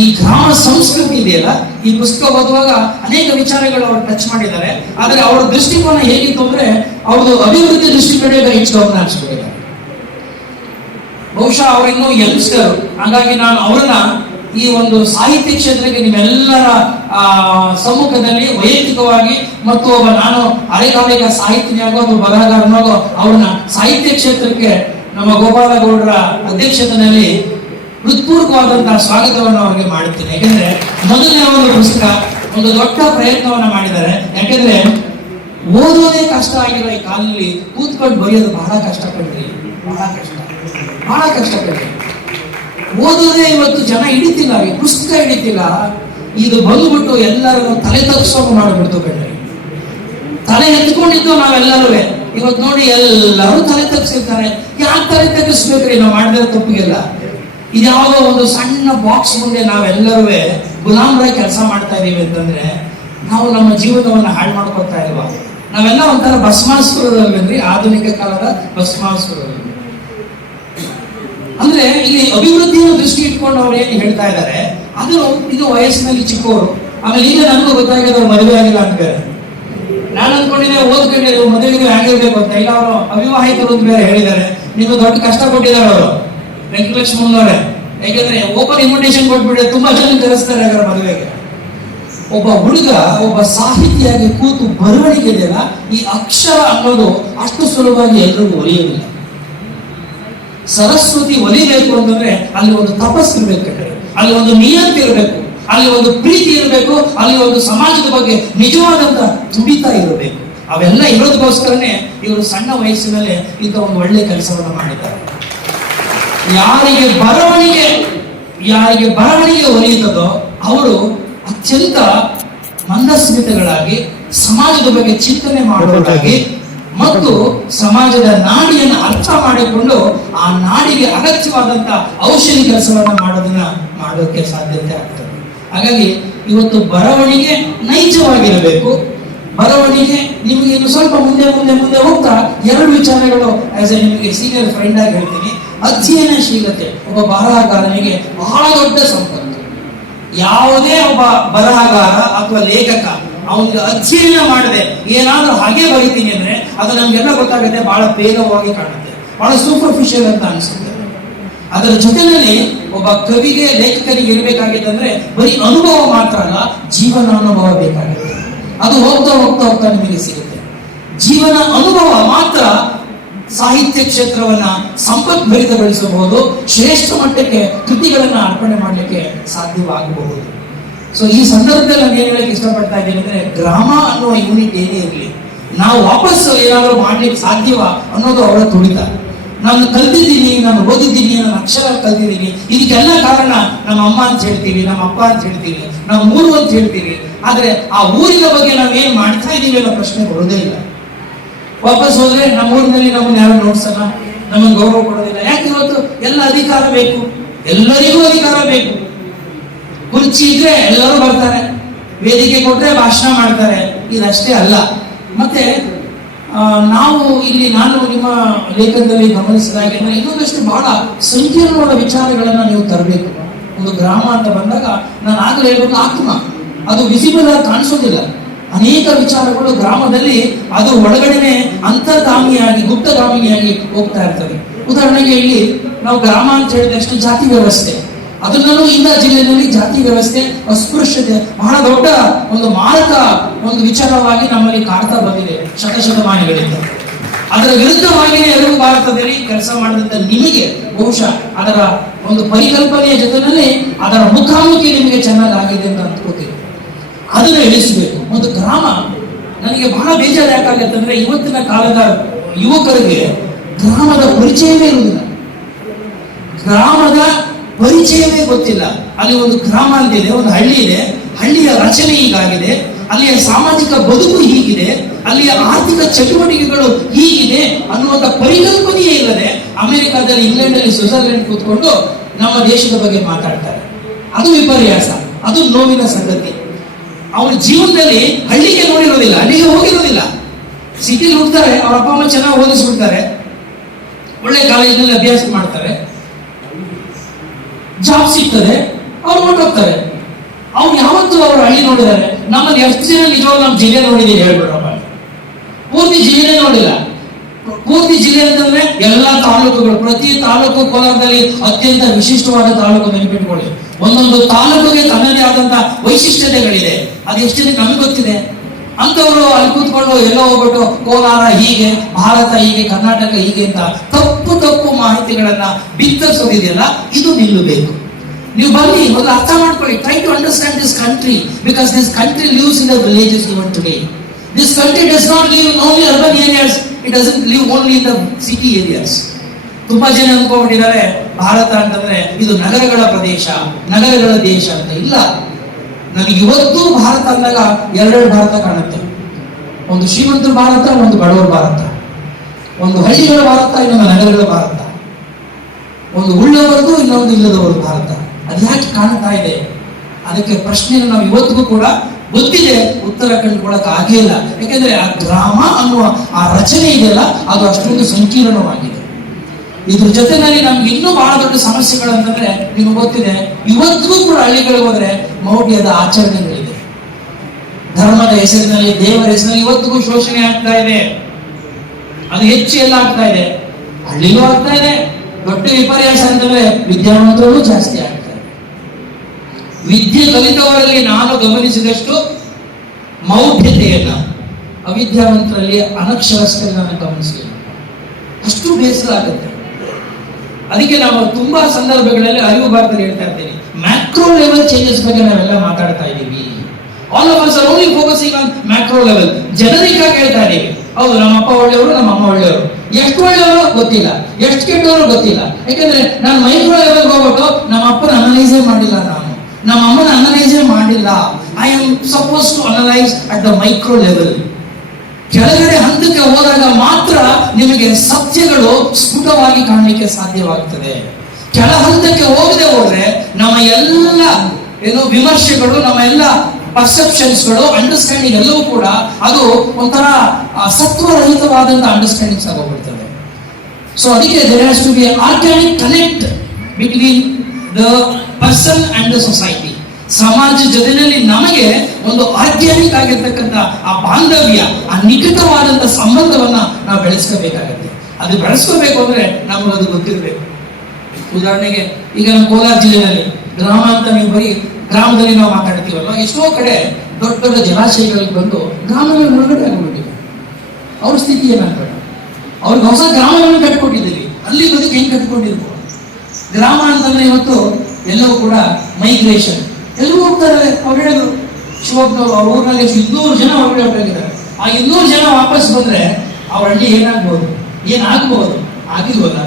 ಈ ಗ್ರಾಮ ಸಂಸ್ಕೃತಿ ಇದೆಯಲ್ಲ, ಈ ಪುಸ್ತಕ ಓದುವಾಗ ಅನೇಕ ವಿಚಾರಗಳು ಅವರು ಟಚ್ ಮಾಡಿದ್ದಾರೆ. ಆದರೆ ಅವರ ದೃಷ್ಟಿಕೋನ ಹೇಗಿತ್ತು ಅಂದ್ರೆ, ಅವ್ರದ್ದು ಅಭಿವೃದ್ಧಿ ದೃಷ್ಟಿ ಕಡೆ ಹೆಚ್ಚು ಗಮನ ಹರಿಸ್ಕೊಂಡಿದ್ದಾರೆ. ಬಹುಶಃ ಅವರಿನ್ನೂ ಯಂಗ್ಸ್ಟರ್, ಹಾಗಾಗಿ ನಾನು ಅವ್ರನ್ನ ಈ ಒಂದು ಸಾಹಿತ್ಯ ಕ್ಷೇತ್ರಕ್ಕೆ ನಿಮ್ಮೆಲ್ಲರ ಸಮ್ಮುಖದಲ್ಲಿ ವೈಯಕ್ತಿಕವಾಗಿ ಮತ್ತು ನಾನು ಅರೆಕಾಲಿಕ ಸಾಹಿತ್ಯನಾಗೋ ಅಥವಾ ಬರಹಗಾರನಾಗೋ ಅವ್ರನ್ನ ಸಾಹಿತ್ಯ ಕ್ಷೇತ್ರಕ್ಕೆ ನಮ್ಮ ಗೋಪಾಲಗೌಡರ ಅಧ್ಯಕ್ಷತೆಯಲ್ಲಿ ಹೃತ್ಪೂರ್ವಕವಾದಂತಹ ಸ್ವಾಗತವನ್ನು ಅವರಿಗೆ ಮಾಡುತ್ತೇನೆ. ಯಾಕೆಂದ್ರೆ ಮೊದಲನೇ ಒಂದು ಪುಸ್ತಕ ಒಂದು ದೊಡ್ಡ ಪ್ರಯತ್ನವನ್ನ ಮಾಡಿದ್ದಾರೆ. ಯಾಕೆಂದ್ರೆ ಓದೋದೇ ಕಷ್ಟ ಆಗಿರೋ ಈ ಕಾಲದಲ್ಲಿ ಕೂತ್ಕೊಂಡು ಬರೆಯೋದು ಬಹಳ ಕಷ್ಟ ಪಡ್ರಿ, ಬಹಳ ಕಷ್ಟ ಪಡ್ರಿ. ಓದೋದೇ ಇವತ್ತು ಜನ ಹಿಡಿತಿಲ್ಲ, ಪುಸ್ತಕ ಹಿಡಿತಿಲ್ಲ. ಇದು ಬಂದ್ಬಿಟ್ಟು ಎಲ್ಲರೂ ತಲೆ ತಗ್ಸೋದು ಮಾಡಿಬಿಡ್ತು ಕಣ್ರಿ. ತಲೆ ಎತ್ಕೊಂಡಿದ್ದು ನಾವೆಲ್ಲರೂ ಇವತ್ತು ನೋಡಿ ಎಲ್ಲರೂ ತಲೆ ತಗ್ಸಿರ್ತಾರೆ. ಯಾಕೆ ತಲೆ ತಗ್ಗಿಸ್ಬೇಕ್ರಿ ನಾವು ಮಾಡಿದಿರೋ ತಪ್ಪಿಗೆಲ್ಲ? ಇದ್ಯಾವುದೋ ಒಂದು ಸಣ್ಣ ಬಾಕ್ಸ್ ಮುಂದೆ ನಾವೆಲ್ಲರೂ ಗುಲಾಮರಾಗಿ ಕೆಲಸ ಮಾಡ್ತಾ ಇದೀವಿ ಅಂತಂದ್ರೆ ನಾವು ನಮ್ಮ ಜೀವನವನ್ನು ಹಾಳು ಮಾಡ್ಕೊತಾ ಇಲ್ವಾ? ನಾವೆಲ್ಲ ಒಂಥರ ಭಸ್ಮಾಸುರಲ್ವೇನ್ರಿ, ಆಧುನಿಕ ಕಾಲದ ಭಸ್ಮಾಸುರರು. ಅಂದ್ರೆ ಇಲ್ಲಿ ಅಭಿವೃದ್ಧಿಯ ದೃಷ್ಟಿ ಇಟ್ಕೊಂಡು ಅವ್ರು ಏನು ಹೇಳ್ತಾ ಇದ್ದಾರೆ, ಅದು ಇದು ವಯಸ್ಸಿನಲ್ಲಿ ಚಿಕ್ಕವರು. ಆಮೇಲೆ ಈಗ ನನಗೂ ಗೊತ್ತಾಗಿದ್ದು ಮದುವೆ ಆಗಿಲ್ಲ ಅಂತ ಬೇರೆ. ನಾನು ಅಂದ್ಕೊಂಡಿದ್ದೆ ಓದ್ಕೊಂಡಿದ್ದೆ ಮದುವೆಗೆ ಆಗಿರ್ಬೇಕು ಅಂತ. ಈಗ ಅವರು ಅವಿವಾಹಿತರು ಅಂತ ಬೇರೆ ಹೇಳಿದ್ದಾರೆ. ನೀವು ದೊಡ್ಡ ಕಷ್ಟ ಕೊಟ್ಟಿದ್ದಾರೆ ಅವರು, ವೆಂಕಟಲಕ್ಷ್ಮಣವರೇ. ಯಾಕೆಂದ್ರೆ ಓಪನ್ ಇನ್ವಿಟೇಷನ್ ಕೊಟ್ಬಿಟ್ರೆ ತುಂಬಾ ಜನ ಕರೆಸ್ತಾರೆ ಅದರ ಮದುವೆಗೆ. ಒಬ್ಬ ಹುಡುಗ ಒಬ್ಬ ಸಾಹಿತಿಯಾಗಿ ಕೂತು ಬರವಣಿಗೆ ಇದೆಯಲ್ಲ, ಈ ಅಕ್ಷರ ಅನ್ನೋದು ಅಷ್ಟು ಸುಲಭವಾಗಿ ಎಲ್ರಿಗೂ ಒಲಿಯುವುದಿಲ್ಲ. ಸರಸ್ವತಿ ಒಲಿಬೇಕು ಅಂತಂದ್ರೆ ಅಲ್ಲಿ ಒಂದು ತಪಸ್ಸು ಇರ್ಬೇಕಂದ್ರೆ, ಅಲ್ಲಿ ಒಂದು ನಿಯಂತ್ರ ಇರಬೇಕು, ಅಲ್ಲಿ ಒಂದು ಪ್ರೀತಿ ಇರಬೇಕು, ಅಲ್ಲಿ ಒಂದು ಸಮಾಜದ ಬಗ್ಗೆ ನಿಜವಾದಂತ ತುಡಿತ ಇರಬೇಕು. ಅವೆಲ್ಲ ಇರೋದಕ್ಕೋಸ್ಕರನೇ ಇವರು ಸಣ್ಣ ವಯಸ್ಸಿನಲ್ಲೇ ಇಂಥ ಒಂದು ಒಳ್ಳೆ ಕೆಲಸವನ್ನು ಮಾಡಿದ್ದಾರೆ. ಯಾರಿಗೆ ಬರವಣಿಗೆ ಒಲಿಯುತ್ತದೋ ಅವರು ಅತ್ಯಂತ ಮಂದಸ್ಮಿತಗಳಾಗಿ ಸಮಾಜದ ಬಗ್ಗೆ ಚಿಂತನೆ ಮಾಡುವುದಾಗಿ ಮತ್ತು ಸಮಾಜದ ನಾಡಿಯನ್ನು ಅರ್ಥ ಮಾಡಿಕೊಂಡು ಆ ನಾಡಿಗೆ ಅಗತ್ಯವಾದಂತ ಔಷಧಿ ಕೆಲಸವನ್ನ ಮಾಡೋದಕ್ಕೆ ಸಾಧ್ಯತೆ ಆಗ್ತದೆ. ಹಾಗಾಗಿ ಇವತ್ತು ಬರವಣಿಗೆ ನೈಜವಾಗಿರಬೇಕು. ಬರವಣಿಗೆ ನಿಮಗೆ ಇನ್ನು ಸ್ವಲ್ಪ ಮುಂದೆ ಹೋಗ್ತಾ ಎರಡು ವಿಚಾರಗಳು ಆಸ್ ಎ ನಿಮಗೆ ಸೀನಿಯರ್ ಫ್ರೆಂಡ್ ಆಗಿ ಹೇಳ್ತೀನಿ. ಅಧ್ಯಯನಶೀಲತೆ ಒಬ್ಬ ಬರಹಗಾರನಿಗೆ ಬಹಳ ದೊಡ್ಡ ಸಂಪತ್ತು. ಯಾವುದೇ ಒಬ್ಬ ಬರಹಗಾರ ಅಥವಾ ಲೇಖಕ ಅವನಿಗೆ ಅಧ್ಯಯನ ಮಾಡದೆ ಏನಾದ್ರೂ ಹಾಗೆ ಬರೀತೀನಿ ಅಂದ್ರೆ ಅದು ನಮ್ಗೆಲ್ಲ ಗೊತ್ತಾಗುತ್ತೆ, ಬಹಳ ಬೇಗವಾಗಿ ಕಾಣುತ್ತೆ, ಬಹಳ ಸೂಪರ್ಫಿಷಿಯಲ್ ಅಂತ ಅನಿಸುತ್ತೆ. ಅದರ ಜೊತೆಯಲ್ಲಿ ಒಬ್ಬ ಕವಿಗೆ ಲೇಖಕನಿಗೆ ಇರಬೇಕಾಗಿತ್ತಂದ್ರೆ ಬರೀ ಅನುಭವ ಮಾತ್ರ ಅಲ್ಲ, ಜೀವನ ಅನುಭವ ಬೇಕಾಗುತ್ತೆ. ಅದು ಹೋಗ್ತಾ ನಿಮಗೆ ಸಿಗುತ್ತೆ. ಜೀವನ ಅನುಭವ ಮಾತ್ರ ಸಾಹಿತ್ಯ ಕ್ಷೇತ್ರವನ್ನ ಸಂಪದ್ಭರಿತಗೊಳಿಸಬಹುದು, ಶ್ರೇಷ್ಠ ಮಟ್ಟಕ್ಕೆ ಕೃತಿಗಳನ್ನ ಅರ್ಪಣೆ ಮಾಡಲಿಕ್ಕೆ ಸಾಧ್ಯವಾಗಬಹುದು. ಸೊ ಈ ಸಂದರ್ಭದಲ್ಲಿ ನಾನು ಏನ್ ಹೇಳಕ್ಕೆ ಇಷ್ಟಪಡ್ತಾ ಇದ್ದೀನಿ ಅಂದ್ರೆ, ಗ್ರಾಮ ಅನ್ನುವ ಯೂನಿಟ್ ಏನೇ ಇರಲಿ, ನಾವು ವಾಪಸ್ ಏನಾದರೂ ಮಾಡ್ಲಿಕ್ಕೆ ಸಾಧ್ಯವ ಅನ್ನೋದು ಅವರ ತುಡಿತ. ನಾನು ಕಲ್ತಿದ್ದೀನಿ, ನಾನು ಓದಿದ್ದೀನಿ, ನಾನು ಅಕ್ಷರ ಕಲ್ತಿದ್ದೀನಿ, ಇದಕ್ಕೆಲ್ಲ ಕಾರಣ ನಮ್ಮ ಅಮ್ಮ ಅಂತ ಹೇಳ್ತೀವಿ, ನಮ್ಮ ಅಪ್ಪ ಅಂತ ಹೇಳ್ತೀವಿ, ನಮ್ಮ ಊರು ಅಂತ ಹೇಳ್ತೀವಿ. ಆದ್ರೆ ಆ ಊರಿನ ಬಗ್ಗೆ ನಾವು ಏನ್ ಮಾಡ್ತಾ ಇದೀವಿ ಅನ್ನೋ ಪ್ರಶ್ನೆ ಬರೋದೇ ಇಲ್ಲ. ವಾಪಸ್ ಹೋದ್ರೆ ನಮ್ಮ ಊರಿನಲ್ಲಿ ನಮ್ಮನ್ನ ಯಾರು ನೋಡ್ಸಲ್ಲ, ನಮಗೆ ಗೌರವ ಕೊಡೋದಿಲ್ಲ. ಯಾಕೆ? ಇವತ್ತು ಎಲ್ಲ ಅಧಿಕಾರ ಬೇಕು, ಎಲ್ಲರಿಗೂ ಅಧಿಕಾರ ಬೇಕು. ಕುರ್ಚಿ ಇದ್ರೆ ಎಲ್ಲರೂ ಬರ್ತಾರೆ, ವೇದಿಕೆ ಕೊಟ್ರೆ ಭಾಷಣ ಮಾಡ್ತಾರೆ. ಇದಷ್ಟೇ ಅಲ್ಲ, ಮತ್ತೆ ನಾವು ಇಲ್ಲಿ ನಾನು ನಿಮ್ಮ ಲೇಖನದಲ್ಲಿ ಗಮನಿಸಿದಾಗೆ ಇನ್ನೊಂದಷ್ಟು ಬಹಳ ಸಂಕೀರ್ಣವಾದ ವಿಚಾರಗಳನ್ನ ನೀವು ತರಬೇಕು. ಒಂದು ಗ್ರಾಮ ಅಂತ ಬಂದಾಗ ನಾನು ಆಗಲೇ ಹೇಳ್ಬೇಕು, ಆತ್ಮ ಅದು ವಿಸಿಬಲ್ ಆಗಿ ಕಾಣಿಸೋದಿಲ್ಲ. ಅನೇಕ ವಿಚಾರಗಳು ಗ್ರಾಮದಲ್ಲಿ ಅದು ಒಳಗಡೆನೆ ಅಂತರ್ಗಾಮಿಯಾಗಿ ಗುಪ್ತಗಾಮಿನಿಯಾಗಿ ಹೋಗ್ತಾ ಇರ್ತದೆ. ಉದಾಹರಣೆಗೆ ಇಲ್ಲಿ ನಾವು ಗ್ರಾಮ ಅಂತ ಹೇಳಿದ ತಕ್ಷಣ ಜಾತಿ ವ್ಯವಸ್ಥೆ, ಅದನ್ನೂ ಇಂದ ಜಿಲ್ಲೆಯಲ್ಲಿ ಜಾತಿ ವ್ಯವಸ್ಥೆ, ಅಸ್ಪೃಶ್ಯತೆ ಬಹಳ ದೊಡ್ಡ ಒಂದು ಮಾರಕ ಒಂದು ವಿಚಾರವಾಗಿ ನಮ್ಮಲ್ಲಿ ಕಾಡ್ತಾ ಬಂದಿದೆ ಶತಶತಮಾನಗಳಿಂದ. ಅದರ ವಿರುದ್ಧವಾಗಿಯೇ ಎರಡು ಭಾರತದಲ್ಲಿ ಕೆಲಸ ಮಾಡಿದಂತ ನಿಮಗೆ ಬಹುಶಃ ಅದರ ಒಂದು ಪರಿಕಲ್ಪನೆಯ ಜೊತೆಯಲ್ಲಿ ಅದರ ಮುಖಾಮುಖಿ ನಿಮಗೆ ಚೆನ್ನಾಗಾಗಿದೆ ಅಂತ ಅಂದ್ಕೋತೀವಿ. ಅದನ್ನು ಇಳಿಸಬೇಕು. ಒಂದು ಗ್ರಾಮ ನನಗೆ ಬಹಳ ಬೇಜಾರು ಯಾಕಾಗತ್ತೆ ಅಂದ್ರೆ, ಇವತ್ತಿನ ಕಾಲದ ಯುವಕರಿಗೆ ಗ್ರಾಮದ ಪರಿಚಯವೇ ಇರುವುದಿಲ್ಲ, ಗ್ರಾಮದ ಪರಿಚಯವೇ ಗೊತ್ತಿಲ್ಲ. ಅಲ್ಲಿ ಒಂದು ಗ್ರಾಮ ಅಂತಿದೆ, ಒಂದು ಹಳ್ಳಿ ಇದೆ, ಹಳ್ಳಿಯ ರಚನೆ ಹೀಗಾಗಿದೆ, ಅಲ್ಲಿಯ ಸಾಮಾಜಿಕ ಬದುಕು ಹೀಗಿದೆ, ಅಲ್ಲಿಯ ಆರ್ಥಿಕ ಚಟುವಟಿಕೆಗಳು ಹೀಗಿದೆ ಅನ್ನುವಂಥ ಪರಿಕಲ್ಪನೆಯೇ ಇಲ್ಲದೆ ಅಮೆರಿಕಾದಲ್ಲಿ, ಇಂಗ್ಲೆಂಡಲ್ಲಿ, ಸ್ವಿಟ್ಜರ್ಲೆಂಡ್ ಕೂತ್ಕೊಂಡು ನಮ್ಮ ದೇಶದ ಬಗ್ಗೆ ಮಾತಾಡ್ತಾರೆ. ಅದು ವಿಪರ್ಯಾಸ, ಅದು ನೋವಿನ ಸಂಗತಿ. ಅವ್ರ ಜೀವನದಲ್ಲಿ ಹಳ್ಳಿಗೆ ನೋಡಿರೋದಿಲ್ಲ, ಹಳ್ಳಿಗೆ ಹೋಗಿರೋದಿಲ್ಲ. ಸಿಟಿಲಿ ಹುಡ್ತಾರೆ, ಅವ್ರ ಅಪ್ಪ ಅಮ್ಮ ಚೆನ್ನಾಗಿ ಓದಿಸ್ಬಿಡ್ತಾರೆ, ಒಳ್ಳೆ ಕಾಲೇಜಿನಲ್ಲಿ ಅಭ್ಯಾಸ ಮಾಡ್ತಾರೆ, ಜಾಬ್ ಸಿಗ್ತದೆ, ಅವ್ರು ಹೊರಟೋಗ್ತಾರೆ. ಅವ್ರು ಯಾವತ್ತೂ ಅವ್ರು ಹಳ್ಳಿ ನೋಡಿದ್ದಾರೆ. ನಮ್ಮಲ್ಲಿ ಎಷ್ಟು ಜನ ನಿಜವಾಗ ನಮ್ಮ ಜಿಲ್ಲೆ ನೋಡಿದೀವಿ ಹೇಳ್ಬಿಡ್ರಪ್ಪ? ಪೂರ್ತಿ ಜಿಲ್ಲೆನೇ ನೋಡಿಲ್ಲ. ಪೂರ್ತಿ ಜಿಲ್ಲೆ ಅಂತಂದ್ರೆ ಎಲ್ಲಾ ತಾಲೂಕುಗಳು, ಪ್ರತಿ ತಾಲೂಕು ಕೋಲಾರದಲ್ಲಿ ಅತ್ಯಂತ ವಿಶಿಷ್ಟವಾದ ತಾಲೂಕು ನೆನಪಿಟ್ಕೊಳ್ಳಿ. ಒಂದೊಂದು ತಾಲೂಕಿಗೆ ತನ್ನದೇ ಆದಂತ ವೈಶಿಷ್ಟ್ಯತೆಗಳಿದೆ. ಅದು ಎಷ್ಟು ಜನಕ್ಕೆ ನಮಗೆ ಗೊತ್ತಿದೆ? ಅಂತವರು ಅಲ್ಲಿ ಕೂತ್ಕೊಂಡು ಎಲ್ಲೋ ಹೋಗ್ಬಿಟ್ಟು ಕೋಲಾರ ಹೀಗೆ, ಭಾರತ ಹೀಗೆ, ಕರ್ನಾಟಕ ಹೀಗೆ ಅಂತ ತಪ್ಪು ಮಾಹಿತಿಗಳನ್ನ ಬಿತ್ತರಿಸೋದಿದೆಯಲ್ಲ, ಇದು ನಿಲ್ಲಬೇಕು. ನೀವು ಬನ್ನಿ, ಮೊದಲು ಅರ್ಥ ಮಾಡ್ಕೊಳ್ಳಿ. Try to understand this country, because this country lives in the villages even today. This country does not live in only urban areas, it doesn't live only in the city areas. ತುಂಬಾ ಜನ ಅನ್ಕೊಂಡಿದ್ದಾರೆ ಭಾರತ ಅಂತಂದ್ರೆ ಇದು ನಗರಗಳ ಪ್ರದೇಶ, ನಗರಗಳ ದೇಶ ಅಂತ. ಇಲ್ಲ, ನನಗೆ ಇವತ್ತು ಭಾರತ ಅಂದಾಗ ಎರಡೆರಡು ಭಾರತ ಕಾಣುತ್ತೆ. ಒಂದು ಶ್ರೀಮಂತರ ಭಾರತ, ಒಂದು ಬಡವರ ಭಾರತ. ಒಂದು ಹಳ್ಳಿಗಳ ಭಾರತ, ಇನ್ನೊಂದು ನಗರಗಳ ಭಾರತ, ಒಂದು ಉಳ್ಳವರದು ಇನ್ನೊಂದು ಇಲ್ಲದವರು ಭಾರತ. ಅದು ಯಾಕೆ ಕಾಣ್ತಾ ಇದೆ? ಅದಕ್ಕೆ ಪ್ರಶ್ನೆಯನ್ನು ನಾವು ಇವತ್ತಿಗೂ ಕೂಡ ಗೊತ್ತಿದೆ, ಉತ್ತರ ಕಂಡುಕೊಳ್ಳಕ್ಕೆ ಆಗೇ ಇಲ್ಲ. ಯಾಕೆಂದ್ರೆ ಆ ಗ್ರಾಮ ಅನ್ನುವ ಆ ರಚನೆ ಇದೆಯಲ್ಲ, ಅದು ಅಷ್ಟೊಂದು ಸಂಕೀರ್ಣವಾಗಿದೆ. ಇದ್ರ ಜೊತೆನಲ್ಲಿ ನಮ್ಗೆ ಇನ್ನೂ ಬಹಳ ದೊಡ್ಡ ಸಮಸ್ಯೆಗಳಂತಂದ್ರೆ, ನಿಮ್ಗೆ ಗೊತ್ತಿದೆ, ಇವತ್ತಿಗೂ ಕೂಡ ಹಳ್ಳಿಗಳಿಗೆ ಹೋದ್ರೆ ಮೌಢ್ಯದ ಆಚರಣೆಗಳಿದೆ. ಧರ್ಮದ ಹೆಸರಿನಲ್ಲಿ, ದೇವರ ಹೆಸರಿನಲ್ಲಿ ಇವತ್ತಿಗೂ ಶೋಷಣೆ ಆಗ್ತಾ ಇದೆ. ಅದು ಹೆಚ್ಚು ಎಲ್ಲ ಆಗ್ತಾ ಇದೆ, ಹಳ್ಳಿಲೂ ಆಗ್ತಾ ಇದೆ. ದೊಡ್ಡ ವಿಪರ್ಯಾಸ ಅಂತಂದ್ರೆ ವಿದ್ಯಾವಂತರು ಜಾಸ್ತಿ ಆಗ್ತಾರೆ. ವಿದ್ಯೆ ಕಲಿತವರಲ್ಲಿ ನಾನು ಗಮನಿಸಿದಷ್ಟು ಮೌಢ್ಯತೆಯನ್ನ ಅವಿದ್ಯಾವಂತರಲ್ಲಿ, ಅನಕ್ಷರಸ್ಥರಲ್ಲಿ ನಾನು ಗಮನಿಸಲಿಲ್ಲ. ಅಷ್ಟು ಬೇಸರ ಆಗುತ್ತೆ. ಅದಕ್ಕೆ ನಾವು ತುಂಬಾ ಸಂದರ್ಭಗಳಲ್ಲಿ ಅರಿವು ಭಾರತದಲ್ಲಿ ಹೇಳ್ತಾ ಇರ್ತೀನಿ, ಮ್ಯಾಕ್ರೋ ಲೆವೆಲ್ ಚೇಂಜಸ್ ಬಗ್ಗೆ ನಾವೆಲ್ಲ ಮಾತಾಡ್ತಾ ಇದ್ದೀವಿ. All of us are only focusing on macro level. ಜನರಿಕ ಕೇಳ್ತಾ ಇದ್ದೀವಿ. ಹೌದು, ನಮ್ಮ ಅಪ್ಪ ಒಳ್ಳೆಯವರು, ನಮ್ಮ ಅಮ್ಮ ಒಳ್ಳೆಯವರು. ಎಷ್ಟು ಒಳ್ಳೆಯವರು ಗೊತ್ತಿಲ್ಲ, ಎಷ್ಟು ಕೆಟ್ಟವರು ಗೊತ್ತಿಲ್ಲ. ಯಾಕಂದ್ರೆ ನಾನು ಮೈಕ್ರೋ ಲೆವೆಲ್ ಹೋಗ್ಬಿಟ್ಟು ನಮ್ಮ ಅಪ್ಪನ ಅನಲೈಸೇ ಮಾಡಿಲ್ಲ, ನಾನು ನಮ್ಮ ಅಮ್ಮನ ಅನಲೈಸೇ ಮಾಡಿಲ್ಲ. I am suppose to analyse at the micro level. ಕೆಳಗಡೆ ಹಂತಕ್ಕೆ ಹೋದಾಗ ಮಾತ್ರ ನಿಮಗೆ ಸತ್ಯಗಳು ಸ್ಫುಟವಾಗಿ ಕಾಣಲಿಕ್ಕೆ ಸಾಧ್ಯವಾಗ್ತದೆ. ಕೆಳ ಹಂತಕ್ಕೆ ಹೋಗದೆ ಹೋದ್ರೆ ನಮ್ಮ ಎಲ್ಲ ವಿಮರ್ಶೆಗಳು, ನಮ್ಮ ಎಲ್ಲ ಪರ್ಸೆಪ್ಷನ್ಸ್ಗಳು, ಅಂಡರ್ಸ್ಟ್ಯಾಂಡಿಂಗ್ ಎಲ್ಲವೂ ಕೂಡ ಅದು ಒಂಥರ ಸತ್ವರಹಿತವಾದಂತಹ ಅಂಡರ್ಸ್ಟ್ಯಾಂಡಿಂಗ್ಸ್ ಆಗೋಗ್ಬಿಡ್ತದೆ. ಸೊ ಅದಕ್ಕೆ there has to be organic connect between the person and the society. ಸಮಾಜ ಜೊತೆಯಲ್ಲಿ ನಮಗೆ ಒಂದು ಆರ್ಗ್ಯಾನಿಕ್ ಆಗಿರ್ತಕ್ಕಂಥ ಆ ಬಾಂಧವ್ಯ, ಆ ನಿಕಟವಾದಂಥ ಸಂಬಂಧವನ್ನ ನಾವು ಬೆಳೆಸ್ಕೋಬೇಕಾಗತ್ತೆ. ಅದು ಬೆಳೆಸ್ಕೋಬೇಕು ಅಂದ್ರೆ ನಮಗೆ ಅದು ಗೊತ್ತಿರಬೇಕು. ಉದಾಹರಣೆಗೆ ಈಗ ನಮ್ಮ ಕೋಲಾರ ಜಿಲ್ಲೆಯಲ್ಲಿ ಗ್ರಾಮ ಅಂತ ನೀವು ಬರೀ ಗ್ರಾಮದಲ್ಲಿ ನಾವು ಮಾತಾಡ್ತೀವಲ್ಲ, ಎಷ್ಟೋ ಕಡೆ ದೊಡ್ಡ ದೊಡ್ಡ ಜಲಾಶಯಗಳಿಗೆ ಬಂದು ಗ್ರಾಮಗಳ ಹೊರಗಡೆ ಆಗಿಬಿಟ್ಟಿದೆ. ಅವ್ರ ಸ್ಥಿತಿ ಏನಾಗ್ಬೇಡ, ಅವ್ರಿಗೆ ಹೊಸ ಗ್ರಾಮವನ್ನು ಕಟ್ಕೊಟ್ಟಿದ್ದೀವಿ, ಅಲ್ಲಿ ಬದುಕು ಹೆಂಗ್ ಕಟ್ಕೊಂಡಿರ್ಬೋದು. ಗ್ರಾಮ ಅಂತಂದ್ರೆ ಇವತ್ತು ಎಲ್ಲವೂ ಕೂಡ ಮೈಗ್ರೇಷನ್, ಎಲ್ಲರೂ ಹೋಗ್ತಾರೆ. ಅವ್ರು ಹೇಳಿದ್ರು, ಶಿವಪ್ಪ ಅವ್ರ ಊರಿನಲ್ಲಿ 200 ಜನ ಹೊರಗಡೆ ಹೊರಟಿದ್ದಾರೆ. ಆ 200 ಜನ ವಾಪಸ್ ಬಂದ್ರೆ ಅವ್ರ ಹಳ್ಳಿ ಏನಾಗ್ಬೋದು, ಏನಾಗ್ಬೋದು, ಆಗಿಲ್ವಲ್ಲ.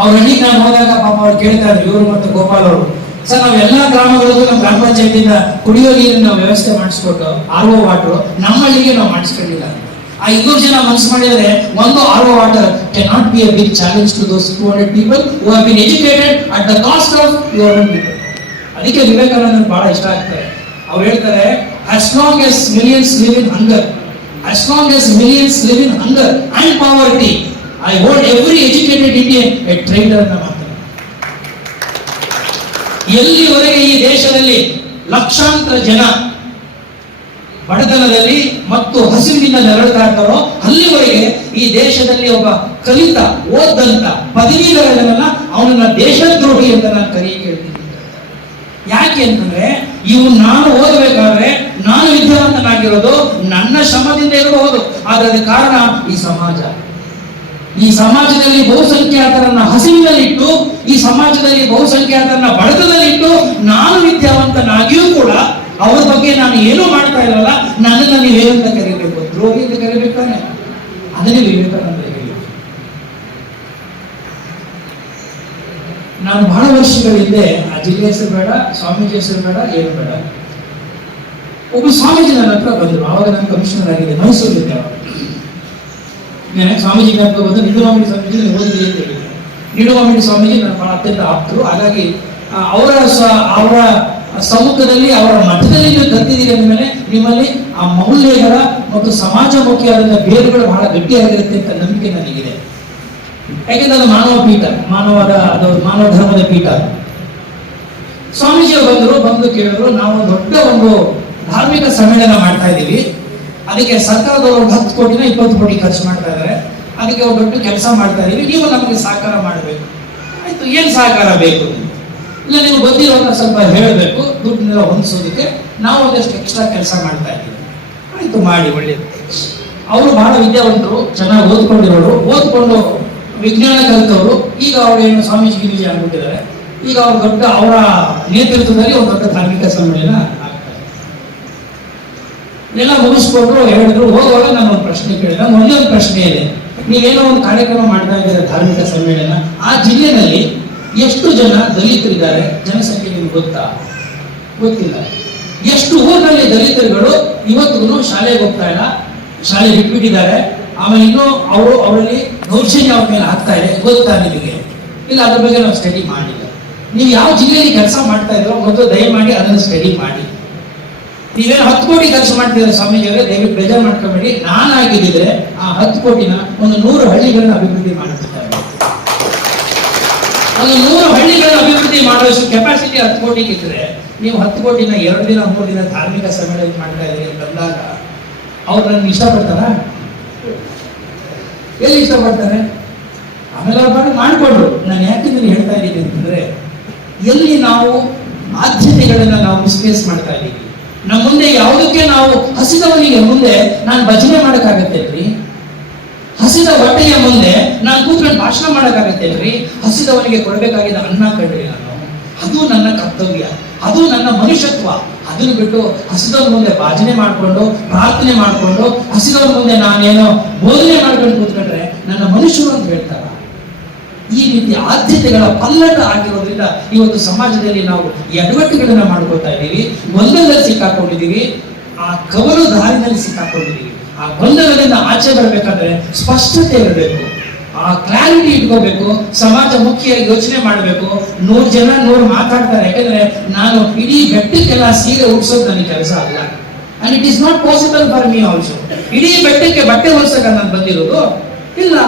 ಅವ್ರ ಹಳ್ಳಿಗೆ ನಾನು ಹೋದಾಗ ಪಾಪ ಅವ್ರು ಕೇಳ್ತಾ ಇದ್ರು, ಇವರು ಮತ್ತು ಗೋಪಾಲ್ ಅವರು, ಸರ್ ನಾವು ಎಲ್ಲಾ ಗ್ರಾಮಗಳಿಗೂ ನಮ್ಮ ಗ್ರಾಮ ಪಂಚಾಯತಿಯಿಂದ ಕುಡಿಯೋ ನೀರಿನ ವ್ಯವಸ್ಥೆ ಮಾಡಿಸ್ಕೊಟ್ಟು RO ವಾಟರ್ ನಮ್ಮ ಹಳ್ಳಿಗೆ ನಾವು ಮಾಡಿಸ್ಕೊಂಡಿಲ್ಲ. ಆ 200 ಜನ ಮನಸ್ಸು ಮಾಡಿದರೆ ಒಂದು RO water can not be a big challenge to those 200 people who have been educated at the cost of your own people. ಅದಕ್ಕೆ ವಿವೇಕಾನಂದ ಬಹಳ ಇಷ್ಟ ಆಗ್ತಾರೆ. ಅವ್ರು ಹೇಳ್ತಾರೆ, as long as millions live in hunger, as long as millions live in hunger and poverty, I hold every educated Indian a traitor ಅಂತ ಮಾತಾಡ್ತಾರೆ. ಎಲ್ಲಿವರೆಗೆ ಈ ದೇಶದಲ್ಲಿ ಲಕ್ಷಾಂತರ ಜನ ಬಡತನದಲ್ಲಿ ಮತ್ತು ಹಸಿವಿನಿಂದ ನರಳುತ್ತಾ ಇರ್ತಾರೋ, ಅಲ್ಲಿವರೆಗೆ ಈ ದೇಶದಲ್ಲಿ ಒಬ್ಬ ಕಲಿತ, ಓದಂತ, ಪದವೀಧರನನ್ನ ಅವನನ್ನ ದೇಶದ್ರೋಹಿ ಅಂತ ನಾನು ಕರೆಯಕ್ಕೆ ಹೇಳ್ತೀನಿ. ಯಾಕೆ ಅಂತಂದ್ರೆ, ಇವು ನಾನು ಓದಬೇಕಾದ್ರೆ ನಾನು ವಿದ್ಯಾವಂತನಾಗಿರೋದು ನನ್ನ ಶ್ರಮದಿಂದ ಇರಬಹುದು, ಆದ್ರೆ ಅದಕ್ಕೆ ಕಾರಣ ಈ ಸಮಾಜ. ಈ ಸಮಾಜದಲ್ಲಿ ಬಹುಸಂಖ್ಯಾತರನ್ನ ಹಸಿವಿನಲ್ಲಿಟ್ಟು, ಈ ಸಮಾಜದಲ್ಲಿ ಬಹುಸಂಖ್ಯಾತರನ್ನ ಬಡತನದಲ್ಲಿಟ್ಟು ನಾನು ವಿದ್ಯಾವಂತನಾಗಿಯೂ ಕೂಡ ಅವ್ರ ಬಗ್ಗೆ ನಾನು ಏನೂ ಮಾಡ್ತಾ ಇರಲ್ಲ. ನನ್ನನ್ನು ನೀವೇನಂತ ಕರಿಬೇಕು, ದ್ರೋಹಿ ಅಂತ ಕರಿಬೇಕಾನೆ. ಅದನ್ನೇ ವಿವೇಕಾನಂದ ಹೇಳಿದ್ರು. ನಾನು ಬಹಳ ವರ್ಷಗಳ ಹಿಂದೆ, ಆ ಜಿಲ್ಲೆ ಹೆಸರು ಬೇಡ, ಸ್ವಾಮೀಜಿ ಹೆಸರು ಬೇಡ, ಏನು ಬೇಡ, ಒಬ್ಬ ಸ್ವಾಮೀಜಿ ನನ್ನ ಹತ್ರ ಬಂದರು. ಆವಾಗ ನಾನು ಕಮಿಷನರ್ ಆಗಿದೆ ಮೈಸೂರಿದ್ದೆ. ಸ್ವಾಮೀಜಿ ಜ್ಞಾಪಕ ಬಂದು, ನಿಡುಮಾಮಿಡಿ ಸ್ವಾಮೀಜಿ ಓದಿದೆ ಅಂತ ಹೇಳಿದ್ರು. ನಿಡುಮಾಮಿಡಿ ಸ್ವಾಮೀಜಿ ನನ್ನ ಬಹಳ ಅತ್ಯಂತ ಆಪ್ತರು. ಹಾಗಾಗಿ ಅವರ ಸಮ್ಮುಖದಲ್ಲಿ, ಅವರ ಮಠದಲ್ಲಿ ನೀವು ಕಲ್ತಿದ್ದೀರಿ ಅಂದಮೇಲೆ ನಿಮ್ಮಲ್ಲಿ ಆ ಮೌಲ್ಯಗಳ ಮತ್ತು ಸಮಾಜಮುಖಿಯಾದ ಬೇರುಗಳು ಬಹಳ ಗಟ್ಟಿಯಾಗಿರುತ್ತೆ ಅಂತ ನಂಬಿಕೆ ನನಗಿದೆ. ಯಾಕೆಂದ್ರೆ ಅದು ಮಾನವ ಪೀಠ, ಮಾನವ ಧರ್ಮದ ಪೀಠ. ಸ್ವಾಮೀಜಿಯವರು ಬಂದು ಕೇಳಿದ್ರು, ನಾವು ದೊಡ್ಡ ಒಂದು ಧಾರ್ಮಿಕ ಸಮ್ಮೇಳನ ಮಾಡ್ತಾ ಇದ್ದೀವಿ, ಅದಕ್ಕೆ ಸರ್ಕಾರದವರು 10 ಕೋಟಿನ 20 ಕೋಟಿ ಖರ್ಚು ಮಾಡ್ತಾ ಇದ್ದಾರೆ, ಅದಕ್ಕೆ ಒಂದು ದೊಡ್ಡ ಕೆಲಸ ಮಾಡ್ತಾ ಇದೀವಿ, ನೀವು ನಮಗೆ ಸಹಕಾರ ಮಾಡಬೇಕು. ಆಯ್ತು, ಏನ್ ಸಹಕಾರ ಬೇಕು? ಇಲ್ಲ, ನೀವು ಬಂದಿರೋದನ್ನ ಸ್ವಲ್ಪ ಹೇಳಬೇಕು, ದುಡ್ಡನ್ನೆಲ್ಲ ಹೊಂದಿಸೋದಕ್ಕೆ ನಾವು ಒಂದಷ್ಟು ಎಕ್ಸ್ಟ್ರಾ ಕೆಲಸ ಮಾಡ್ತಾ ಇದ್ದೀವಿ. ಆಯ್ತು, ಮಾಡಿ, ಒಳ್ಳೇದು. ಅವರು ಬಹಳ ವಿದ್ಯಾವಂತರು, ಚೆನ್ನಾಗಿ ಓದ್ಕೊಂಡು ವಿಜ್ಞಾನ ಕಲಿತವರು. ಈಗ ಅವ್ರೇನು ಸ್ವಾಮೀಜಿ ಗಿರಿಜಿ ಆಗ್ಬಿಟ್ಟಿದ್ದಾರೆ. ಈಗ ಅವ್ರು ದೊಡ್ಡ, ಅವರ ನೇತೃತ್ವದಲ್ಲಿ ಒಂದು ದೊಡ್ಡ ಧಾರ್ಮಿಕ ಸಮ್ಮೇಳನ ಆಗ್ತಾರೆ. ಎಲ್ಲ ಮುಗಿಸ್ಕೊಂಡ್ರು, ಹೇಳಿದ್ರು. ಹೋಗುವಾಗ ನಾನು ಒಂದು ಪ್ರಶ್ನೆ ಕೇಳಿದೆ. ಒಂದೇ ಒಂದು ಪ್ರಶ್ನೆ ಇದೆ, ನೀವೇನೋ ಒಂದು ಕಾರ್ಯಕ್ರಮ ಮಾಡ್ತಾ ಇದ್ದಾರೆ, ಧಾರ್ಮಿಕ ಸಮ್ಮೇಳನ, ಆ ಜಿಲ್ಲೆಯಲ್ಲಿ ಎಷ್ಟು ಜನ ದಲಿತರಿದ್ದಾರೆ? ಜನಸಂಖ್ಯೆ ನಿಮ್ಗೆ ಗೊತ್ತಾ? ಗೊತ್ತಿಲ್ಲ. ಎಷ್ಟು ಊರಿನಲ್ಲಿ ದಲಿತರುಗಳು ಇವತ್ತಿಗೂ ಶಾಲೆಗೆ ಹೋಗ್ತಾ ಇಲ್ಲ, ಶಾಲೆ ಬಿಟ್ಬಿಟ್ಟಿದ್ದಾರೆ, ಆಮೇಲೆ ಇನ್ನೂ ಅವರಲ್ಲಿ ದೌರ್ಜನ್ಯ ಅವ್ರ ಮೇಲೆ ಆಗ್ತಾ ಇದೆ, ಗೊತ್ತಾ ನಿಮಗೆ? ಇಲ್ಲ, ಅದ್ರ ಬಗ್ಗೆ ನಾವು ಸ್ಟಡಿ ಮಾಡಿಲ್ಲ. ನೀವು ಯಾವ ಜಿಲ್ಲೆಯಲ್ಲಿ ಕೆಲಸ ಮಾಡ್ತಾ ಇದ್ರೋ ಮೊದಲು ದಯಮಾಡಿ ಅದನ್ನು ಸ್ಟಡಿ ಮಾಡಿ. ನೀವೇನು 10 ಕೋಟಿ ಖರ್ಚು ಮಾಡ್ತಿದ್ರೆ ಸ್ವಾಮೀಜಿಯವರೇ, ದಯವಿಟ್ಟು ಬೇಜಾರು ಮಾಡ್ಕೊಬೇಡಿ. ನಾನಾಗಿದ್ದಿದ್ರೆ ಆ 10 ಕೋಟಿನ ಒಂದು 100 ಹಳ್ಳಿಗಳನ್ನ ಅಭಿವೃದ್ಧಿ ಮಾಡಿಬಿಡ್ತಾರೆ. ಒಂದು 100 ಹಳ್ಳಿಗಳನ್ನ ಅಭಿವೃದ್ಧಿ ಮಾಡುವಷ್ಟು ಕೆಪಾಸಿಟಿ 10 ಕೋಟಿಗೆ ಇದ್ರೆ, ನೀವು 10 ಕೋಟಿನ 2 ದಿನ 3 ದಿನ ಧಾರ್ಮಿಕ ಸಮ್ಮೇಳನ ಮಾಡ್ತಾ ಇದ್ರಿ ಅಂತಂದಾಗ ಅವ್ರು ನನ್ನ ಇಷ್ಟಪಡ್ತಾರ? ಎಲ್ಲಿ ಇಷ್ಟಪಡ್ತಾರೆ? ಆಮೇಲೆ ಅವ್ರು ಮಾಡ್ಕೊಂಡ್ರು. ನಾನು ಯಾಕಿಂದ್ರೆ ಹೇಳ್ತಾ ಇದ್ದೀನಿ ಅಂತಂದ್ರೆ, ಎಲ್ಲಿ ನಾವು ಆದ್ಯತೆಗಳನ್ನ ನಾವು ಮಿಸ್ಪ್ಲೇಸ್ ಮಾಡ್ತಾ ಇದ್ದೀವಿ. ನಮ್ಮ ಮುಂದೆ ಯಾವುದಕ್ಕೆ ನಾವು ಹಸಿದವನಿಗೆ ಮುಂದೆ ನಾನು ಭಜನೆ ಮಾಡಕ್ಕಾಗತ್ತೇನ್ರಿ? ಹಸಿದ ಹೊಟ್ಟೆಯ ಮುಂದೆ ನಾನು ಕೂತ್ಕೊಂಡು ಭಾಷಣ ಮಾಡಕ್ಕಾಗತ್ತೇನ್ರಿ? ಹಸಿದವನಿಗೆ ಕೊಡಬೇಕಾಗಿದ್ದ ಅನ್ನ ಕಂಡ್ರಿ ನಾನು. ಅದು ನನ್ನ ಕರ್ತವ್ಯ, ಅದು ನನ್ನ ಮನುಷ್ಯತ್ವ. ಅದನ್ನು ಬಿಟ್ಟು ಹಸಿದವ್ರ ಮುಂದೆ ಭಾಜನೆ ಮಾಡಿಕೊಂಡು ಪ್ರಾರ್ಥನೆ ಮಾಡಿಕೊಂಡು ಹಸಿದವ್ರ ಮುಂದೆ ನಾನೇನೋ ಬೋಧನೆ ಮಾಡ್ಕೊಂಡು ಕೂತ್ಕೊಂಡ್ರೆ ನನ್ನ ಮನುಷ್ಯರು ಅಂತ ಹೇಳ್ತಾರ? ಈ ರೀತಿ ಆದ್ಯತೆಗಳ ಪಲ್ಲಟ ಆಗಿರೋದ್ರಿಂದ ಇವತ್ತು ಸಮಾಜದಲ್ಲಿ ನಾವು ಎಡವಟ್ಟುಗಳನ್ನ ಮಾಡ್ಕೊತಾ ಇದ್ದೀವಿ, ಗೊಂದಲದಲ್ಲಿ ಸಿಕ್ಕಾಕೊಂಡಿದ್ದೀವಿ, ಆ ಕವಲು ದಾರಿನಲ್ಲಿ ಸಿಕ್ಕಾಕೊಂಡಿದ್ದೀವಿ. ಆ ಗೊಂದಲದಿಂದ ಆಚೆ ಬರಬೇಕಾದ್ರೆ ಸ್ಪಷ್ಟತೆ ಇರಬೇಕು, ಆ ಕ್ಲಾರಿಟಿ ಇಟ್ಕೋಬೇಕು, ಸಮಾಜ ಮುಖ್ಯವಾಗಿ ಯೋಚನೆ ಮಾಡಬೇಕು. 100 ಜನ 100 ಮಾತಾಡ್ತಾರೆ. ಯಾಕಂದ್ರೆ ನಾನು ಇಡೀ ಬೆಟ್ಟಕ್ಕೆಲ್ಲ ಸೀರೆ ಉಡ್ಸೋದು ನನ್ನ ಕೆಲಸ ಅಲ್ಲ. And it is not possible for me also. ಇಡೀ ಬೆಟ್ಟಕ್ಕೆ ಬಟ್ಟೆ ಹೊಲ್ಸಕ ನಾನು ಬಂದಿರೋದು ಇಲ್ಲ.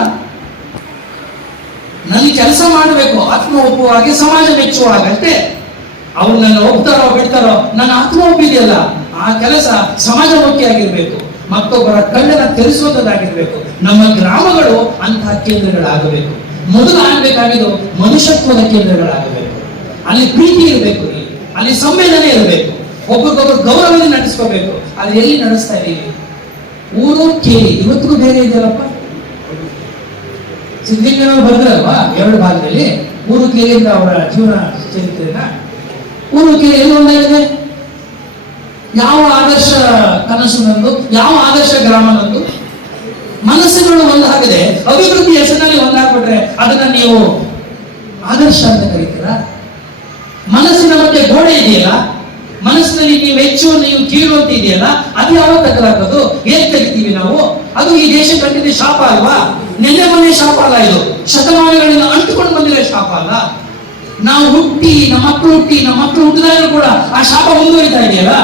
ನನಗೆ ಕೆಲಸ ಮಾಡಬೇಕು, ಆತ್ಮ ಒಪ್ಪುವ ಹಾಗೆ, ಸಮಾಜ ಮೆಚ್ಚುವ ಹಾಗಷ್ಟೇ. ಅವ್ರು ನನ್ನ ಒಪ್ತಾರೋ ಬಿಡ್ತಾರೋ, ನನ್ನ ಆತ್ಮ ಒಪ್ಪಿದೆಯಲ್ಲ, ಆ ಕೆಲಸ ಸಮಾಜಮುಖಿಯಾಗಿರ್ಬೇಕು, ಮತ್ತೊಬ್ಬರ ಕಣ್ಣನ್ನ ತೆರೆಸುವಂತದ್ದಾಗಿರ್ಬೇಕು. ನಮ್ಮ ಗ್ರಾಮಗಳು ಅಂತಹ ಕೇಂದ್ರಗಳಾಗಬೇಕು. ಮೊದಲು ಆಗಬೇಕಾಗಿದ್ದು ಮನುಷ್ಯತ್ವದ ಕೇಂದ್ರಗಳಾಗಬೇಕು. ಅಲ್ಲಿ ಪ್ರೀತಿ ಇರಬೇಕು, ಅಲ್ಲಿ ಸಂವೇದನೆ ಇರಬೇಕು, ಒಬ್ಬರಿಗೊಬ್ಬರು ಗೌರವದಲ್ಲಿ ನಡೆಸ್ಕೋಬೇಕು. ಅದು ಎಲ್ಲಿ ನಡೆಸ್ತಾ ಇದ್ದೀವಿ? ಊರು ಕೇಳಿ ಇವತ್ತಿಗೂ ಬೇರೆ ಇದೆಯಲ್ಲಪ್ಪ. ಸಿದ್ಧಲಿಂಗನವರು ಬರೆದ್ರಲ್ವಾ 2 ಭಾಗದಲ್ಲಿ ಊರು ಕೇಳಿಯಿಂದ ಅವರ ಜೀವನ ಚರಿತ್ರೆನ. ಊರು ಕೇಳಿ ಎಲ್ಲಿ ಒಂದಾಗಿದೆ? ಯಾವ ಆದರ್ಶ ಕನಸು ನಂದು, ಯಾವ ಆದರ್ಶ ಗ್ರಾಮ ನಂದು? ಮನಸ್ಸುಗಳು ಒಂದಾಗದೆ ಅಭಿವೃದ್ಧಿ ಹೆಸರಿನಲ್ಲಿ ಒಂದಾಗ್ಬಿಟ್ರೆ ಅದನ್ನ ನೀವು ಆದರ್ಶ ಅಂತ ಕರೀತೀರಾ? ಮನಸ್ಸಿನ ಮಧ್ಯೆ ಗೋಡೆ ಇದೆಯಲ್ಲ, ಮನಸ್ಸಿನಲ್ಲಿ ನೀವು ಹೆಚ್ಚು ನೀವು ಕೀಳು ಅಂತ ಇದೆಯಲ್ಲ, ಅದು ಯಾವಾಗ ತಗಲಾಕೋದು? ಏನ್ ತೆಗಿತೀವಿ ನಾವು? ಅದು ಈ ದೇಶ ಕಟ್ಟಿದ ಶಾಪ ಅಲ್ವಾ? ನೆನ್ನೆ ಮೊನ್ನೆ ಶಾಪ ಅಲ್ಲ, ಇದು ಶತಮಾನಗಳಿಂದ ಅಂಟುಕೊಂಡು ಬಂದಿರೋ ಶಾಪ ಅಲ್ಲ. ನಾವು ಹುಟ್ಟಿ ನಮ್ಮ ಮಕ್ಕಳು ಹುಟ್ಟಿದಾಗಲೂ ಕೂಡ ಆ ಶಾಪ ಮುಂದುವರಿತಾ ಇದೆಯಲ್ಲ.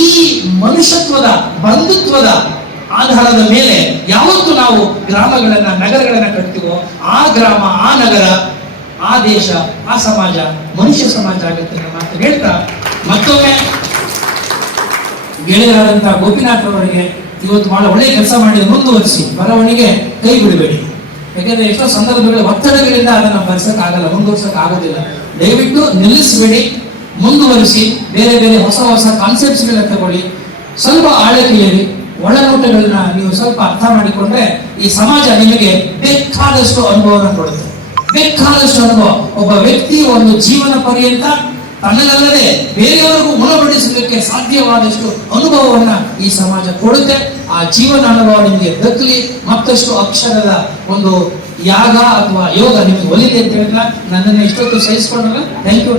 ಈ ಮನುಷ್ಯತ್ವದ ಬಂಧುತ್ವದ ಆಧಾರದ ಮೇಲೆ ಯಾವತ್ತು ನಾವು ಗ್ರಾಮಗಳನ್ನ ನಗರಗಳನ್ನ ಕಟ್ತೀವೋ ಆ ಗ್ರಾಮ, ಆ ನಗರ, ಆ ದೇಶ, ಆ ಸಮಾಜ ಮನುಷ್ಯ ಸಮಾಜ ಆಗುತ್ತೆ ಅಂತ ಮಾತು ಹೇಳ್ತಾ, ಮತ್ತೊಮ್ಮೆ ಗೆಳೆಯರಾದಂತಹ ಗೋಪಿನಾಥ್ ಅವರಿಗೆ ಇವತ್ತು ಬಹಳ ಒಳ್ಳೆ ಕೆಲಸ ಮಾಡಿದ ಮುಂದುವರಿಸಿ, ಬರವಣಿಗೆ ಕೈ ಬಿಡಬೇಡಿ. ಯಾಕಂದ್ರೆ ಎಷ್ಟೋ ಸಂದರ್ಭಗಳಲ್ಲಿ ಒತ್ತಡಗಳಿಂದ ಅದನ್ನ ಬರ್ಸಕ್ಕಾಗಲ್ಲ, ಮುಂದುವರ್ಸಕ್ ಆಗೋದಿಲ್ಲ. ದಯವಿಟ್ಟು ನಿಲ್ಲಿಸಬೇಡಿ, ಮುಂದುವರಿಸಿ, ಬೇರೆ ಬೇರೆ ಹೊಸ ಹೊಸ ಕಾನ್ಸೆಪ್ಟ್ಸ್ ಗಳನ್ನ ತಗೊಳ್ಳಿ, ಸ್ವಲ್ಪ ಆಳಕೆಯಲ್ಲಿ ಒಳನೋಟಗಳನ್ನ ನೀವು ಸ್ವಲ್ಪ ಅರ್ಥ ಮಾಡಿಕೊಂಡ್ರೆ ಈ ಸಮಾಜ ನಿಮಗೆ ಬೇಕಾದಷ್ಟು ಅನುಭವನ ಕೊಡುತ್ತೆ. ಬೇಕಾದಷ್ಟು ಅನುಭವ. ಒಬ್ಬ ವ್ಯಕ್ತಿ ಒಂದು ಜೀವನ ಪರ್ಯಂತ ತನ್ನಲ್ಲದೆ ಬೇರೆಯವರಿಗೂ ಉಣಬಡಿಸಲಿಕ್ಕೆ ಸಾಧ್ಯವಾದಷ್ಟು ಅನುಭವವನ್ನ ಈ ಸಮಾಜ ಕೊಡುತ್ತೆ. ಆ ಜೀವನ ಅನುಭವ ನಿಮಗೆ ದಕ್ಕಲಿ, ಮತ್ತಷ್ಟು ಅಕ್ಷರದ ಒಂದು ಯಾಗ ಅಥವಾ ಯೋಗ ನಿಮಗೆ ಒಲಿದೆ ಅಂತ ಹೇಳಿದ್ರೆ ನನ್ನನ್ನು ಇಷ್ಟೊತ್ತು ಸಹಿಸಿಕೊಂಡ್ರಲ್ಲ. Thank you.